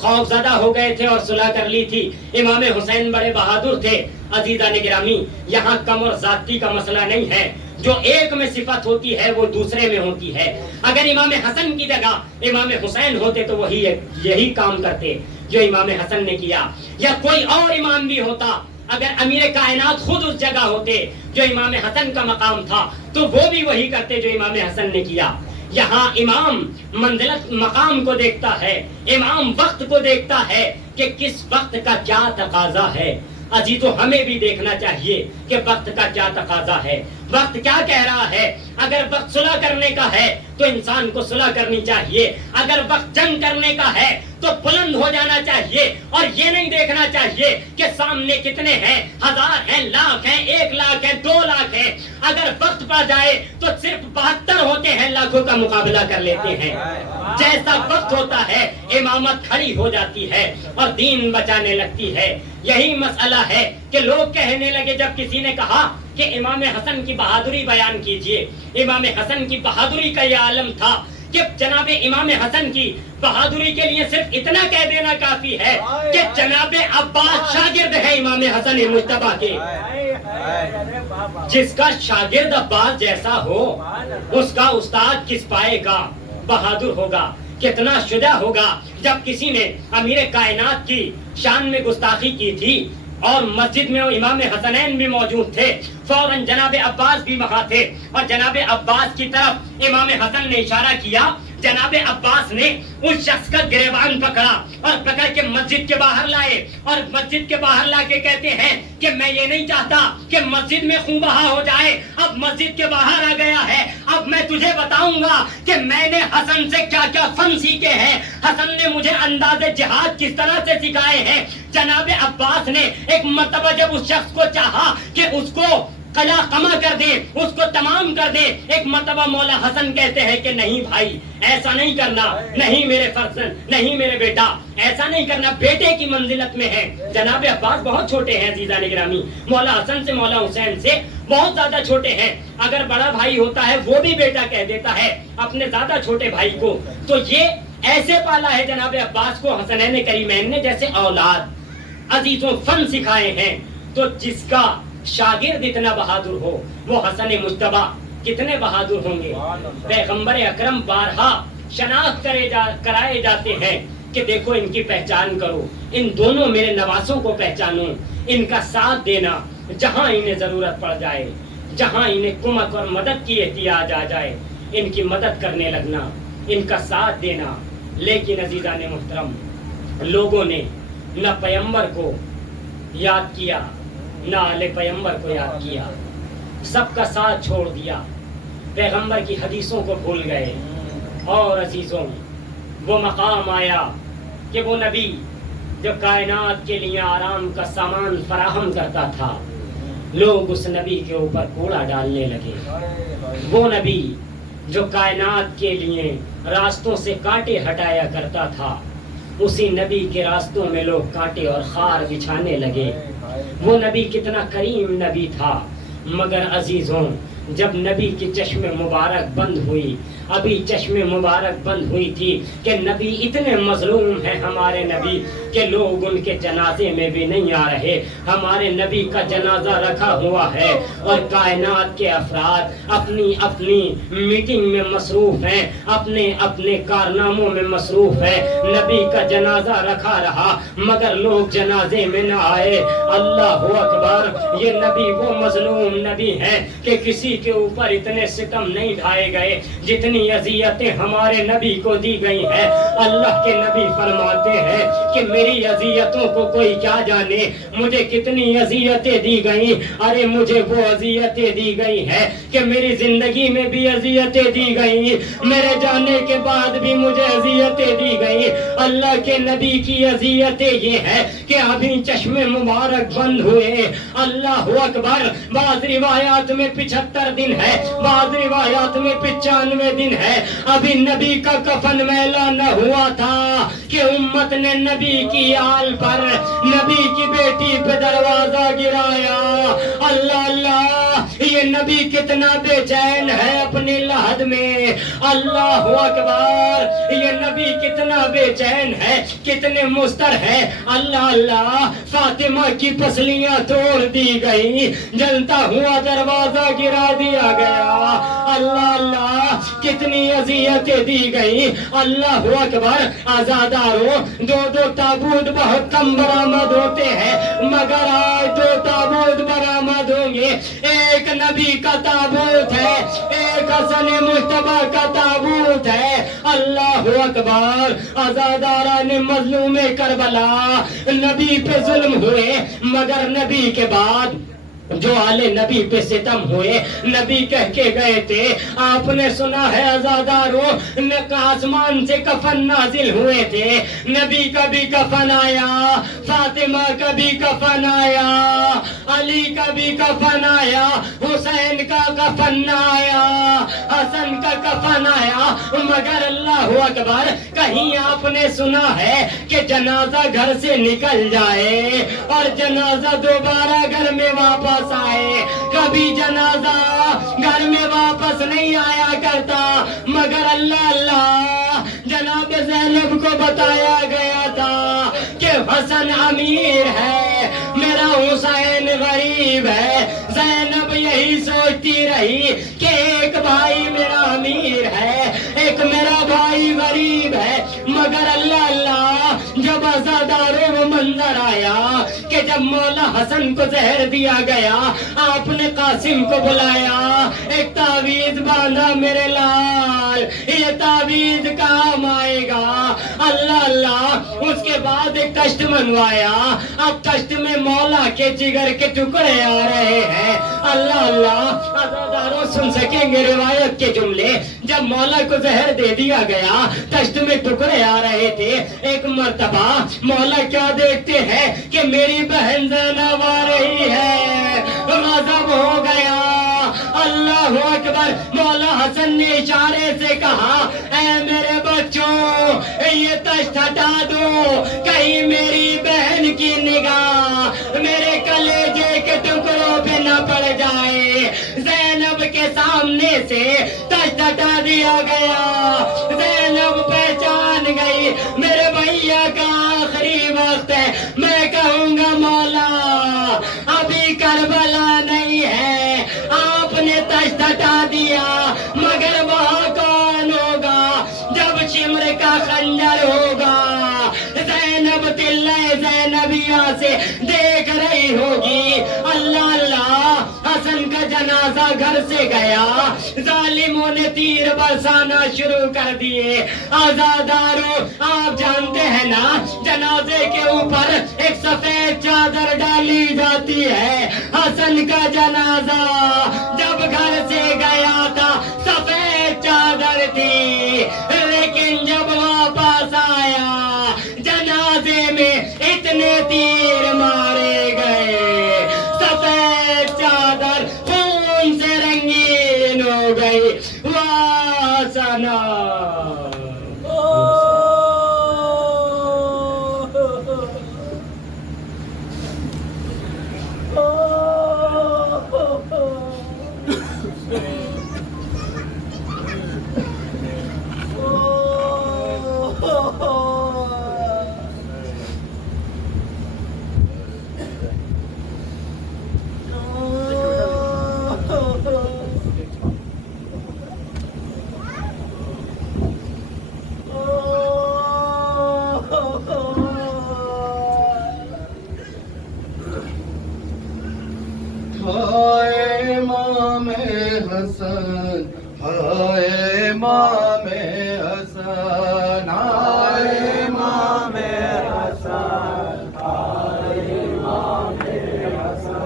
خوف زدہ ہو گئے تھے اور صلح کر لی تھی, امام حسین بڑے بہادر تھے. عزیزان گرامی, یہاں کم اور زیادتی کا مسئلہ نہیں ہے, جو ایک میں صفت ہوتی ہے وہ دوسرے میں ہوتی ہے. اگر امام حسن کی جگہ امام حسین ہوتے تو وہی یہی کام کرتے جو امام حسن نے کیا, یا کوئی اور امام بھی ہوتا, اگر امیر کائنات خود اس جگہ ہوتے جو امام حسن کا مقام تھا تو وہ بھی وہی کرتے جو امام حسن نے کیا. یہاں امام منزلت مقام کو دیکھتا ہے, امام وقت کو دیکھتا ہے کہ کس وقت کا کیا تقاضا ہے. عزیزو, ہمیں بھی دیکھنا چاہیے کہ وقت کا کیا تقاضا ہے, وقت کیا کہہ رہا ہے. اگر وقت صلح کرنے کا ہے تو انسان کو صلح کرنی چاہیے, اگر وقت جنگ کرنے کا ہے تو بلند ہو جانا چاہیے اور یہ نہیں دیکھنا چاہیے کہ سامنے کتنے ہیں, 1000 ہیں, لاکھ ہیں, 1 لاکھ ہیں, 2 لاکھ ہیں. اگر وقت پا جائے تو صرف 72 ہوتے ہیں, لاکھوں کا مقابلہ کر لیتے ہیں. جیسا وقت ہوتا ہے امامت کھڑی ہو جاتی ہے اور دین بچانے لگتی ہے. یہی مسئلہ ہے کہ لوگ کہنے لگے جب کسی نے کہا کہ امام حسن کی بہادری بیان کیجئے, امام حسن کی بہادری کا یہ عالم تھا کہ جناب امام حسن کی بہادری کے لیے صرف اتنا کہہ دینا کافی ہے کہ جناب عباس شاگرد ہے امام حسن مجتبی کے. جس کا شاگرد عباس جیسا ہو اس کا استاد کس پائے گا بہادر ہوگا, کتنا شجاع ہوگا. جب کسی نے امیر کائنات کی شان میں گستاخی کی تھی اور مسجد میں امام حسنین بھی موجود تھے, فوراً جناب عباس بھی وہاں تھے اور جناب عباس کی طرف امام حسن نے اشارہ کیا. جناب عباس نے اس شخص کا گریبان پکڑا اور پکڑ کے مسجد کے باہر لائے اور مسجد کے باہر لا کے کہتے ہیں کہ میں یہ نہیں چاہتا کہ مسجد میں خون بہا ہو جائے, اب مسجد کے باہر آ گیا ہے, اب میں تجھے بتاؤں گا کہ میں نے حسن سے کیا کیا فن سیکھے ہیں, حسن نے مجھے انداز جہاد کس طرح سے سکھائے ہیں. جناب عباس نے ایک مرتبہ جب اس شخص کو چاہا کہ اس کو قلع قمع کر دیں, اس کو تمام کر دیں, ایک مرتبہ مولا حسن کہتے ہیں کہ نہیں بھائی ایسا نہیں کرنا, نہیں میرے فرزند, نہیں میرے بیٹا, ایسا نہیں کرنا, بیٹے کی منزلت میں ہے. جناب عباس بہت چھوٹے ہیں عزیزان گرامی, مولا حسن سے مولا حسین سے بہت زیادہ چھوٹے ہیں. اگر بڑا بھائی ہوتا ہے وہ بھی بیٹا کہہ دیتا ہے اپنے زیادہ چھوٹے بھائی کو. تو یہ ایسے پالا ہے جناب عباس کو حسنین کریمین نے جیسے اولاد. عزیزوں, فن سکھائے ہیں. تو جس کا شاگرد اتنا بہادر ہو، وہ حسن مجتبی کتنے بہادر ہوں گے۔ پیغمبر اکرم بارہا شناخت کرائے جاتے ہیں کہ دیکھو ان کی پہچان کرو، ان دونوں میرے نواسوں کو پہچانو، ان کا ساتھ دینا جہاں انہیں ضرورت پڑ جائے، جہاں انہیں کمک اور مدد کی احتیاج آ جائے، ان کی مدد کرنے لگنا، ان کا ساتھ دینا۔ لیکن عزیزان محترم، لوگوں نے نہ پیغمبر کو یاد کیا، نہ آل پیغمبر کو یاد کیا، سب کا ساتھ چھوڑ دیا، پیغمبر کی حدیثوں کو بھول گئے۔ اور عزیزوں، وہ مقام آیا کہ وہ نبی جو کائنات کے لیے آرام کا سامان فراہم کرتا تھا، لوگ اس نبی کے اوپر کوڑا ڈالنے لگے۔ وہ نبی جو کائنات کے لیے راستوں سے کانٹے ہٹایا کرتا تھا، اسی نبی کے راستوں میں لوگ کانٹے اور خار بچھانے لگے۔ وہ نبی کتنا کریم نبی تھا، مگر عزیزوں جب نبی کی چشم مبارک بند ہوئی، ابھی چشم مبارک بند ہوئی تھی کہ نبی اتنے مظلوم ہیں ہمارے نبی کہ لوگ ان کے جنازے میں بھی نہیں آ رہے۔ ہمارے نبی کا جنازہ رکھا ہوا ہے اور کائنات کے افراد اپنی اپنی میٹنگ میں مصروف ہیں، اپنے اپنے کارناموں میں مصروف ہیں، نبی کا جنازہ رکھا رہا مگر لوگ جنازے میں نہ آئے۔ اللہ اکبر، یہ نبی وہ مظلوم نبی ہے کہ کسی کے اوپر اتنے ستم نہیں ڈھائے گئے جتنی اذیتیں ہمارے نبی کو دی گئی ہیں۔ اللہ کے نبی فرماتے ہیں کہ میری اذیتوں کو کوئی کیا جانے، مجھے کتنی اذیتیں دی گئی، ارے مجھے وہ اذیتیں دی گئی ہیں کہ میری زندگی میں بھی اذیتیں دی گئی، میرے جانے کے بعد بھی مجھے اذیتیں دی گئی۔ اللہ کے نبی کی اذیتیں یہ ہے کہ ابھی چشم مبارک بند ہوئے۔ اللہ اکبر، بعض روایات میں 75 دن ہے، بعض روایات میں 95 دن ہے، ابھی نبی کا کفن میلا نہ ہوا تھا کہ امت نے نبی کی آل پر، نبی کی بیٹی پہ دروازہ گرایا۔ اللہ اللہ، یہ نبی کتنا بے چین ہے اپنی لحد میں۔ اللہ اکبر، یہ نبی کتنا بے چین ہے، کتنے مستر ہے۔ اللہ اللہ، فاطمہ کی پسلیاں توڑ دی گئی، جلتا ہوا دروازہ گرا دیا گیا۔ اللہ اللہ، کتنی اذیتیں دی گئی۔ اللہ اکبر، آزاداروں، دو تابوت بہت کم برآمد ہوتے ہیں مگر آج 2 تابوت برآمد ہوں گے۔ ایک نبی کا تابوت ہے، ایک حسن مجتبی کا تابوت ہے۔ اللہ اکبر، آزاداران مظلوم کربلا، نبی پہ ظلم ہوئے مگر نبی کے بعد جو آل نبی پہ ستم ہوئے، نبی کہہ کے گئے تھے، آپ نے سنا ہے آزاداروں، آسمان سے کفن نازل ہوئے تھے، نبی کا بھی کفن آیا، فاطمہ کا بھی کفن آیا، علی کا بھی کفن آیا، حسین کا کفن نہ آیا، حسن کا کفن آیا، مگر اللہ اکبر، کہیں آپ نے سنا ہے کہ جنازہ گھر سے نکل جائے اور جنازہ دوبارہ گھر میں واپس آئے؟ کبھی جنازہ گھر میں واپس نہیں آیا کرتا مگر اللہ اللہ، جناب زینب کو بتایا گیا تھا کہ حسن امیر ہے، میرا حسین غریب ہے۔ زینب یہی سوچتی رہی کہ ایک بھائی میرا امیر ہے، ایک میرا بھائی غریب ہے، مگر اللہ اللہ، جب آزاداروں وہ منظر آیا کہ جب مولا حسن کو زہر دیا گیا، آپ نے قاسم کو بلایا، ایک تعویذ باندھا میرے لال، یہ تعویذ کام آئے گا۔ اللہ اللہ، اس کے بعد ایک کشت منوایا، اب کشت میں مولا کے جگر کے ٹکڑے آ رہے ہیں۔ اللہ اللہ، آزاداروں سن سکیں گے روایت کے جملے، جب مولا کو زہر دے دیا گیا، کشت میں ٹکڑے آ رہے تھے، ایک مرتبہ مولا کیا دیکھتے ہیں کہ میری بہن زینب آ رہی ہے، غضب ہو گیا۔ اللہ اکبر، مولا حسن نے اشارے سے کہا، اے میرے بچوں، یہ تشت ہٹا دو، کہیں میری بہن کی نگاہ میرے کلیجے کے ٹکڑوں پہ نہ پڑ جائے۔ زینب کے سامنے سے تشت ہٹا دیا گیا، زینب پہچان گئی میرے بھیا کا آخری وقت ہے، میں کہوں گا مولا ابھی کربلا سے دیکھ رہی ہوگی. اللہ اللہ حسن کا جنازہ گھر سے گیا, ظالموں نے تیر برسانا شروع کر دیے. آزاداروں آپ جانتے ہیں نا جنازے کے اوپر ایک سفید چادر ڈالی جاتی ہے. حسن کا جنازہ جب گھر سے گیا تھا سفید چادر تھی, لیکن جب واپس آیا جنازے میں اتنے تیر مارے گئے سفید چادر خون سے رنگین ہو گئی. واسنا ہائے امام حسن, ہائے امام حسن, ہائے امام حسن, ہائے امام حسن,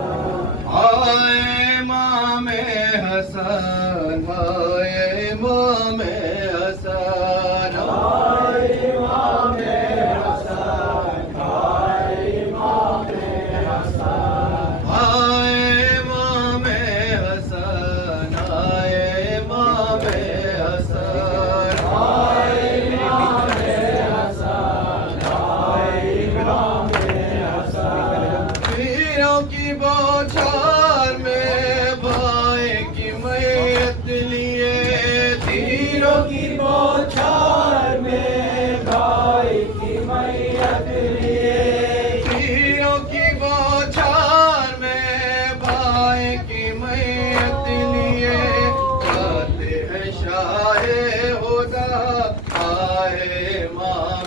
ہائے امام حسن, ہائے امام حسن, ہائے امام حسن, ہائے امام حسن, ہائے امام حسن, ہائے امام حسن, ہائے امام حسن, ہائے امام حسن. پیروں کی بوچھار میں بھائی کی میت لیے, تیروں کی بوچھار میں بھائی کی میت لیے, تیروں کی بوچھار میں بھائی کی میت لیے, گاتے ہیں شاہ خدا آئے امام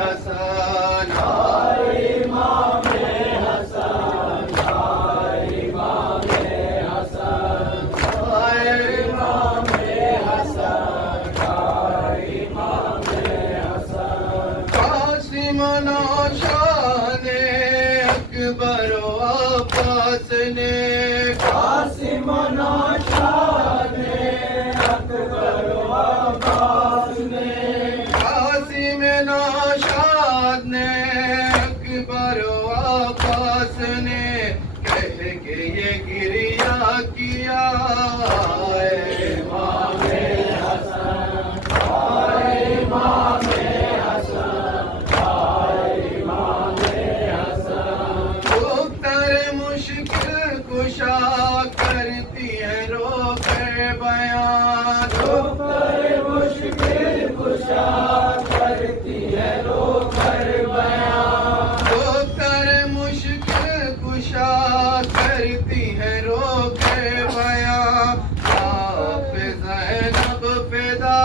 حسن, آئے امام حسن, آئے امام حسن, آئے امام حسن, آئے امام حسن. قاسم نوشان اکبر و عباس نے, قاسم نوشان اکبر و عباس نے, قاسم نوشاد نے اکبر و عباس نے کہہ کے یہ گریہ کیا. آئے امام حسن, آئے امام حسن, آئے امام حسن. دختر مشکل کشا کرتی ہے رو کر بیان, دختر مشکل کشا کرتی ہے رو کر بیان, دختر مشکل کشا کرتی ہے رو کر بیان. آپ زینب فدا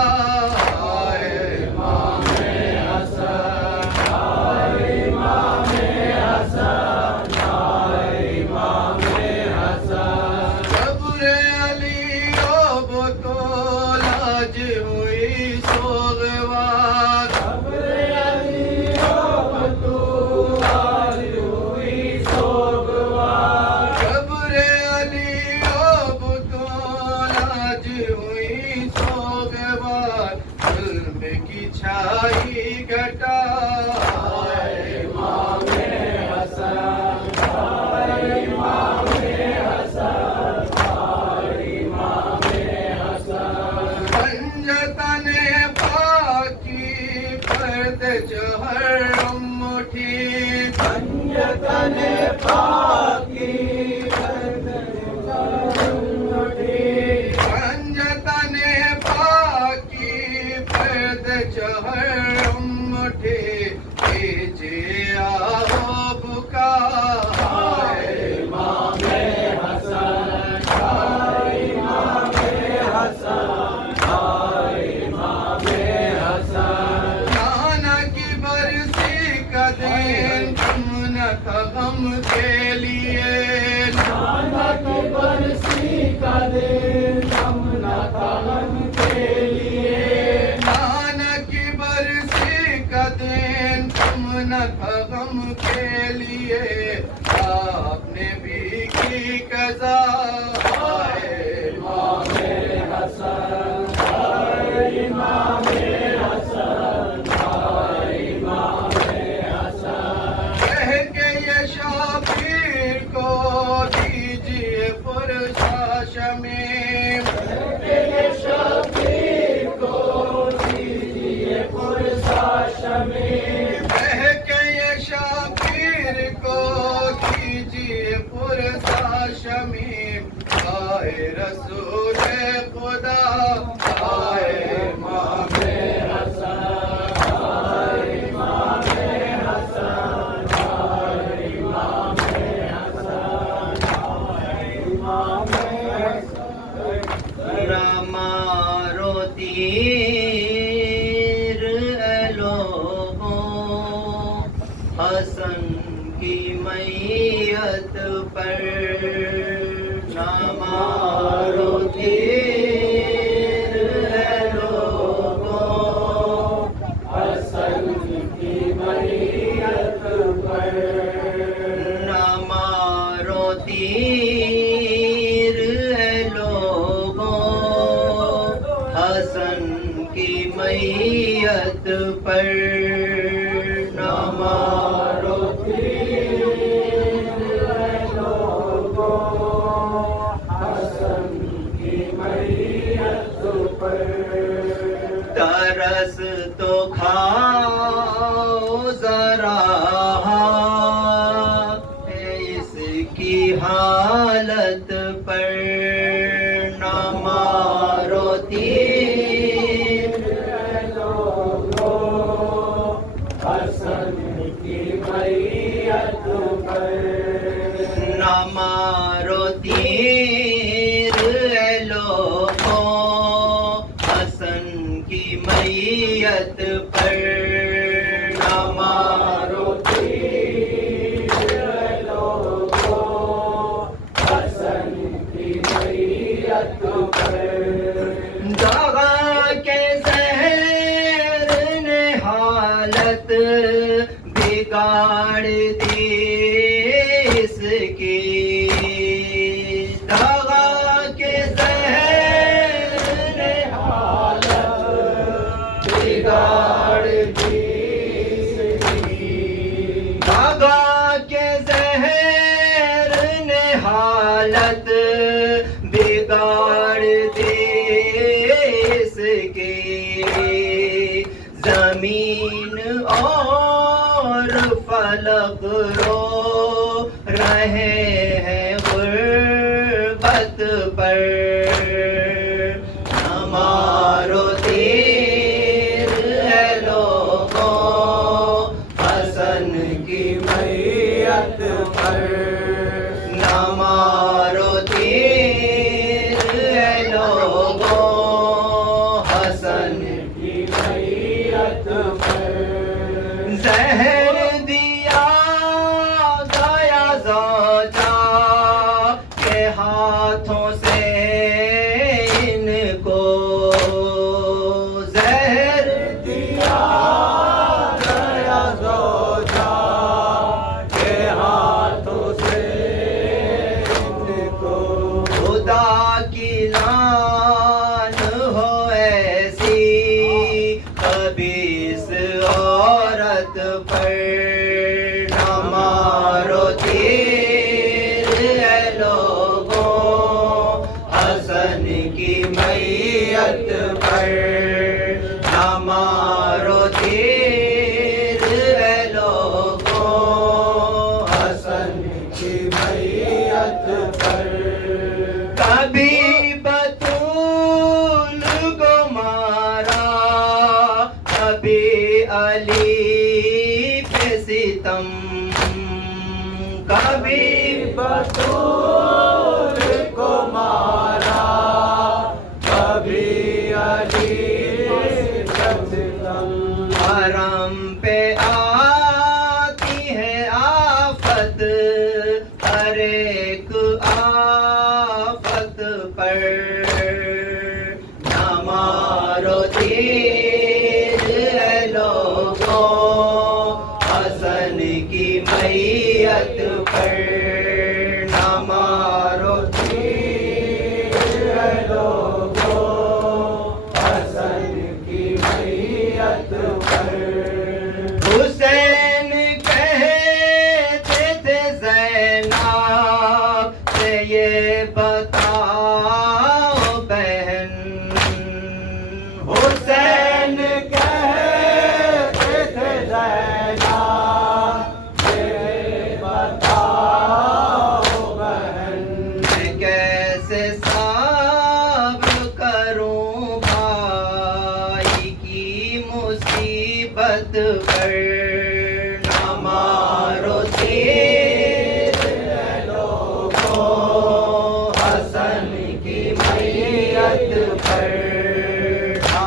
آئے امام حسن, آئے امام حسن, آئے امام حسن. صبر علی اب تو لاج ہوئی سوغوار, صبر علی اب تو لاج ہوئی سوغوار, صبر علی اب تو لاج ہوئی سوغوار. ظلم کی چھائی گھٹا آئے امام حسن, آئے امام حسن, آئے امام حسن. پنجتن پاکی فرد جوہر مٹھی, پنجتن پاکی فرد جوہر مٹھی, پنجتن پاکی فرد جوہر مٹھی. کیجیے آہو بکا آئے امام حسن, آئے امام حسن, آئے امام حسن. نانا کی برسی کا دن تم نہ تھا تیر اے لوگوں حسن کی میت پر نہ مارو تیر اے لوگوں حسن کی میت پر نہ مارو تیر اے لوگوں حسن کی میت پر نہ مارو تیر اے لوگوں حسن کی میت پر ترس تو کھاؤ ذرا اس کی حالت پر نہ مارو تیر اے لوگوں حسن کی میت پر نہ مارو تیر اے لوگوں حسن کی میت پر نہ مارو تیر اے لوگوں حسن کی میت پر دغا کے زہر نے حالت بگاڑ دی اس کی دغا کے زہر نے حالت بگاڑ دی اس کی دغا کے زہر نے حالت بگاڑ دی اس کی زمین اور فلک رو رہے ہیں غربت پر نہ مارو تیر اے لوگوں حسن کی میت پر نہ مارو تیر اے لوگوں حسن کی میت پر زہر دیا گیا زوجہ کے ہاتھوں سے ان کو زہر دیا گیا زوجہ کے ہاتھوں سے ان کو خدا کی لان ہو ایسی خبیث عورت پر نہ مارو تیر اے لوگوں حسن کی میت پر نہ مارو تیر اے لوگوں حسن کی میت پر کبھی بطول کو مارا کبھی علی پہ ستم کبھی بطول کو مارا کبھی علی پہ ستم حرم پہ آتی ہے آفت ہر ایک آفت پر نہ مارو تیر اے لوگوں حسن کی میت پر نہ مارو تیر اے لوگوں حسن کی میت پر حسین کہتے تھے زینب سے یہ بتاؤ بہن حسین کہتے تھے زینب سے بتاؤ بہن میں کیسے صبر کروں بھائی کی مصیبت پر نہ مارو تیر اے لوگوں حسن کی میت پر نہ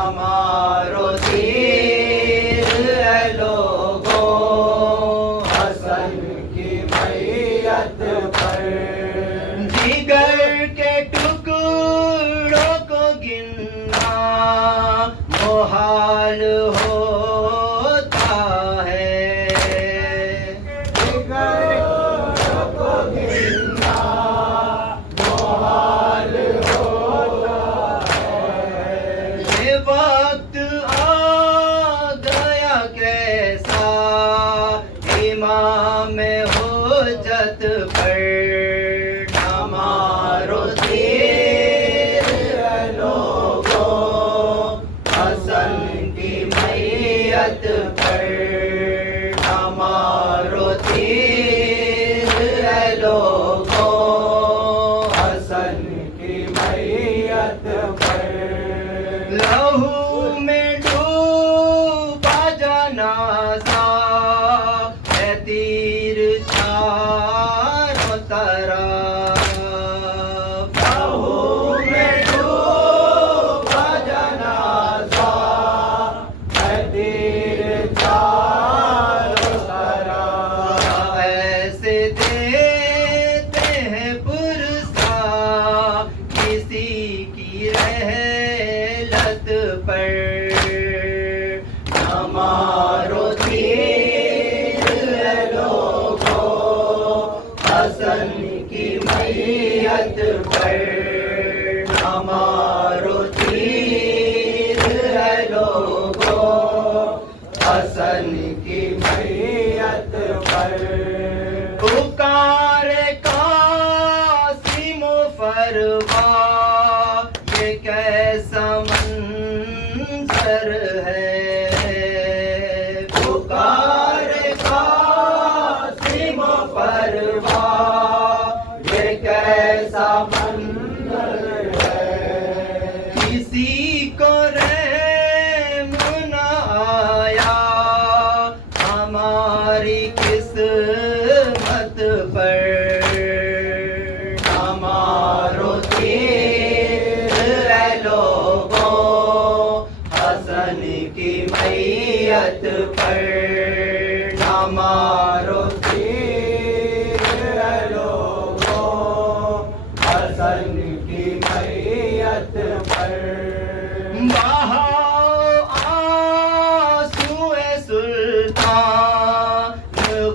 محال ہوتا ہے یہ وقت آ گیا کیسا امام حجت پر نہ مارو تیر لوگوں حسن کی میت پر نہ مارو تیر لوگوں حسن کی میت پر لہو میں ڈوبا جنازہ ہے تیر چاروں طرف لہو میں ڈوبا جنازہ ہے تیر چاروں طرف ایسے دیتے ہیں پرسا کسی کی رحلت پر نہ مارو تیر لوگوں حسن کی میت پر نہ مارو تیر لوگوں حسن کی میت پر پکارے قاسم و فروا یہ کیسا منظر ہے پکارے قاسم و فروا یہ کیسا منظر ہے کسی کو رحم نہ آیا ہماری قسمت پر نہ مارو تیر لوگوں حسن کی میت پر نہ مارو تیر لوگوں حسن کی میت پر بہاؤ آنسوئے سلطان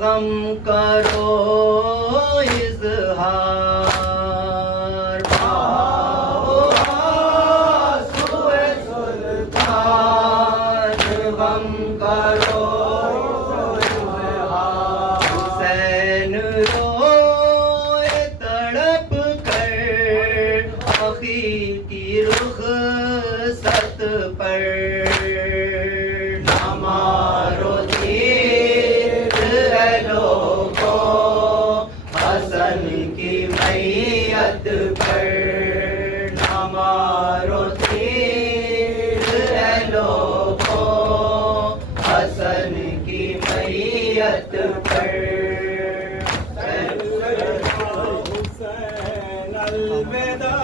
غم کرو اظہار بہاؤ آنسوئے سلطان غم کرو اظہار حسین روئے تڑپ کر اخیر کی رخصت پر نہ مارو تیر لوگوں حسن کی میت پر نہ مارو تیر لوگوں حسن کی میت پر حسین الوداع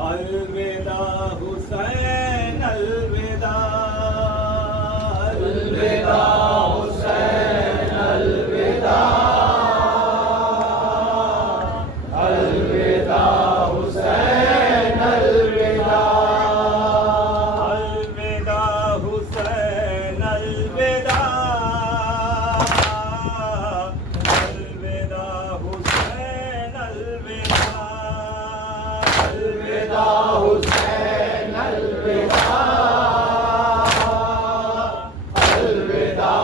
الوداع حسین الوداع الوداع حسین الوداع الوداع حسین الوداع الوداع حسین الوداع الوداع حسین الوداع الوداع حسین الوداع الوداع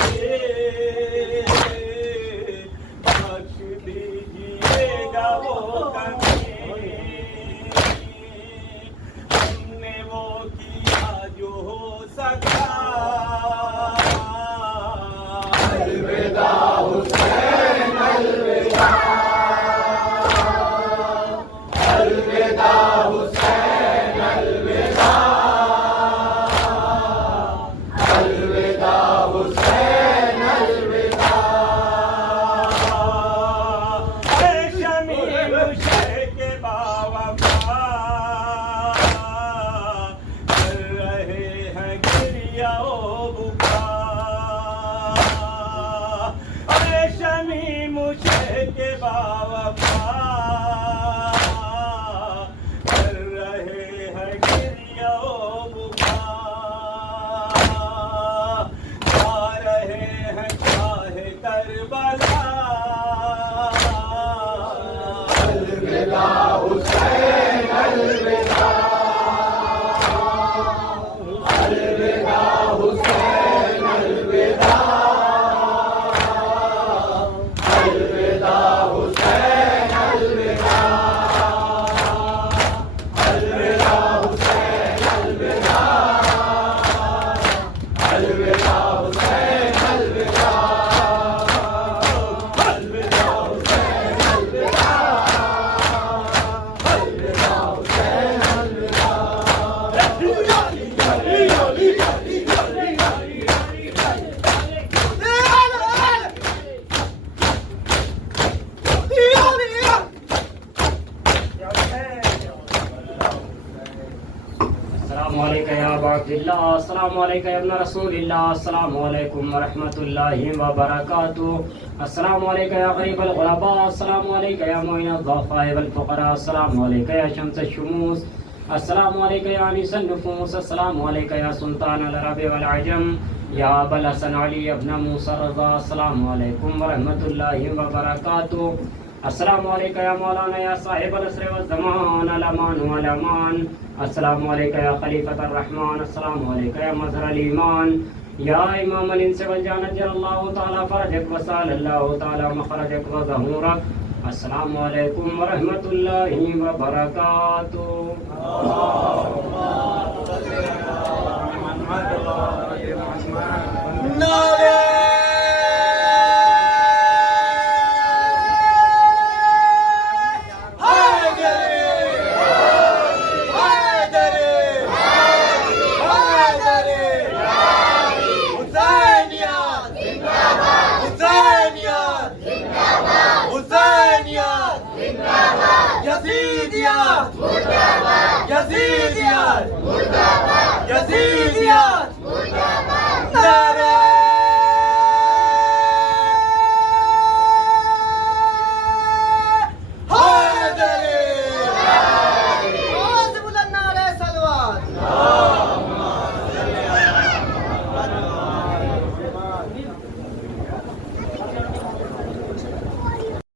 رہے بخش دیجیے گا وہ کمی ہم نے وہ کیا جو ہو سکا الوداع حسین الوداع الوداع حسین الوداع الوداع حسین الوداع اے شمیم شیخ باوفا کر رہے ہیں گریہ و بکا اے شمیم شیخ باوفا کر رہے ہیں گریہ و بکا جا رہے ہیں چاہے کربلا الوداع حسین الوداع الوداع حسین الوداع الوداع حسین الوداع الوداع حسین الوداع الوداع حسین الوداع الوداع حسین السلام علیکم یا ابا عبداللہ، السلام علیکم یا ابن رسول اللہ، السلام علیکم ورحمۃ اللہ وبرکاتہ، السلام علیکم یا غریب الغرباء، السلام علیکم یا معین الضعفاء والفقراء، السلام علیکم یا شمس الشموس، السلام علیکم یا انیس النفوس، السلام علیکم یا سلطان العرب والعجم، یا ابا الحسن علی ابن موسیٰ رضا، السلام علیکم ورحمۃ اللہ وبرکاتہ، السلام علیکم یا مولانا یا صاحب العصر والزمان، الامان والامان، السلام علیکم یا خلیفۃ الرحمن، السلام علیکم یا مظہر الایمان، یا امام الانس والجان، اجل اللہ تعالی فرجک وسال اللہ تعالی مخرجک وظہورک، السلام علیکم ورحمۃ اللہ وبرکاتہ۔ یزیدیات، یزیدیات، نعرہ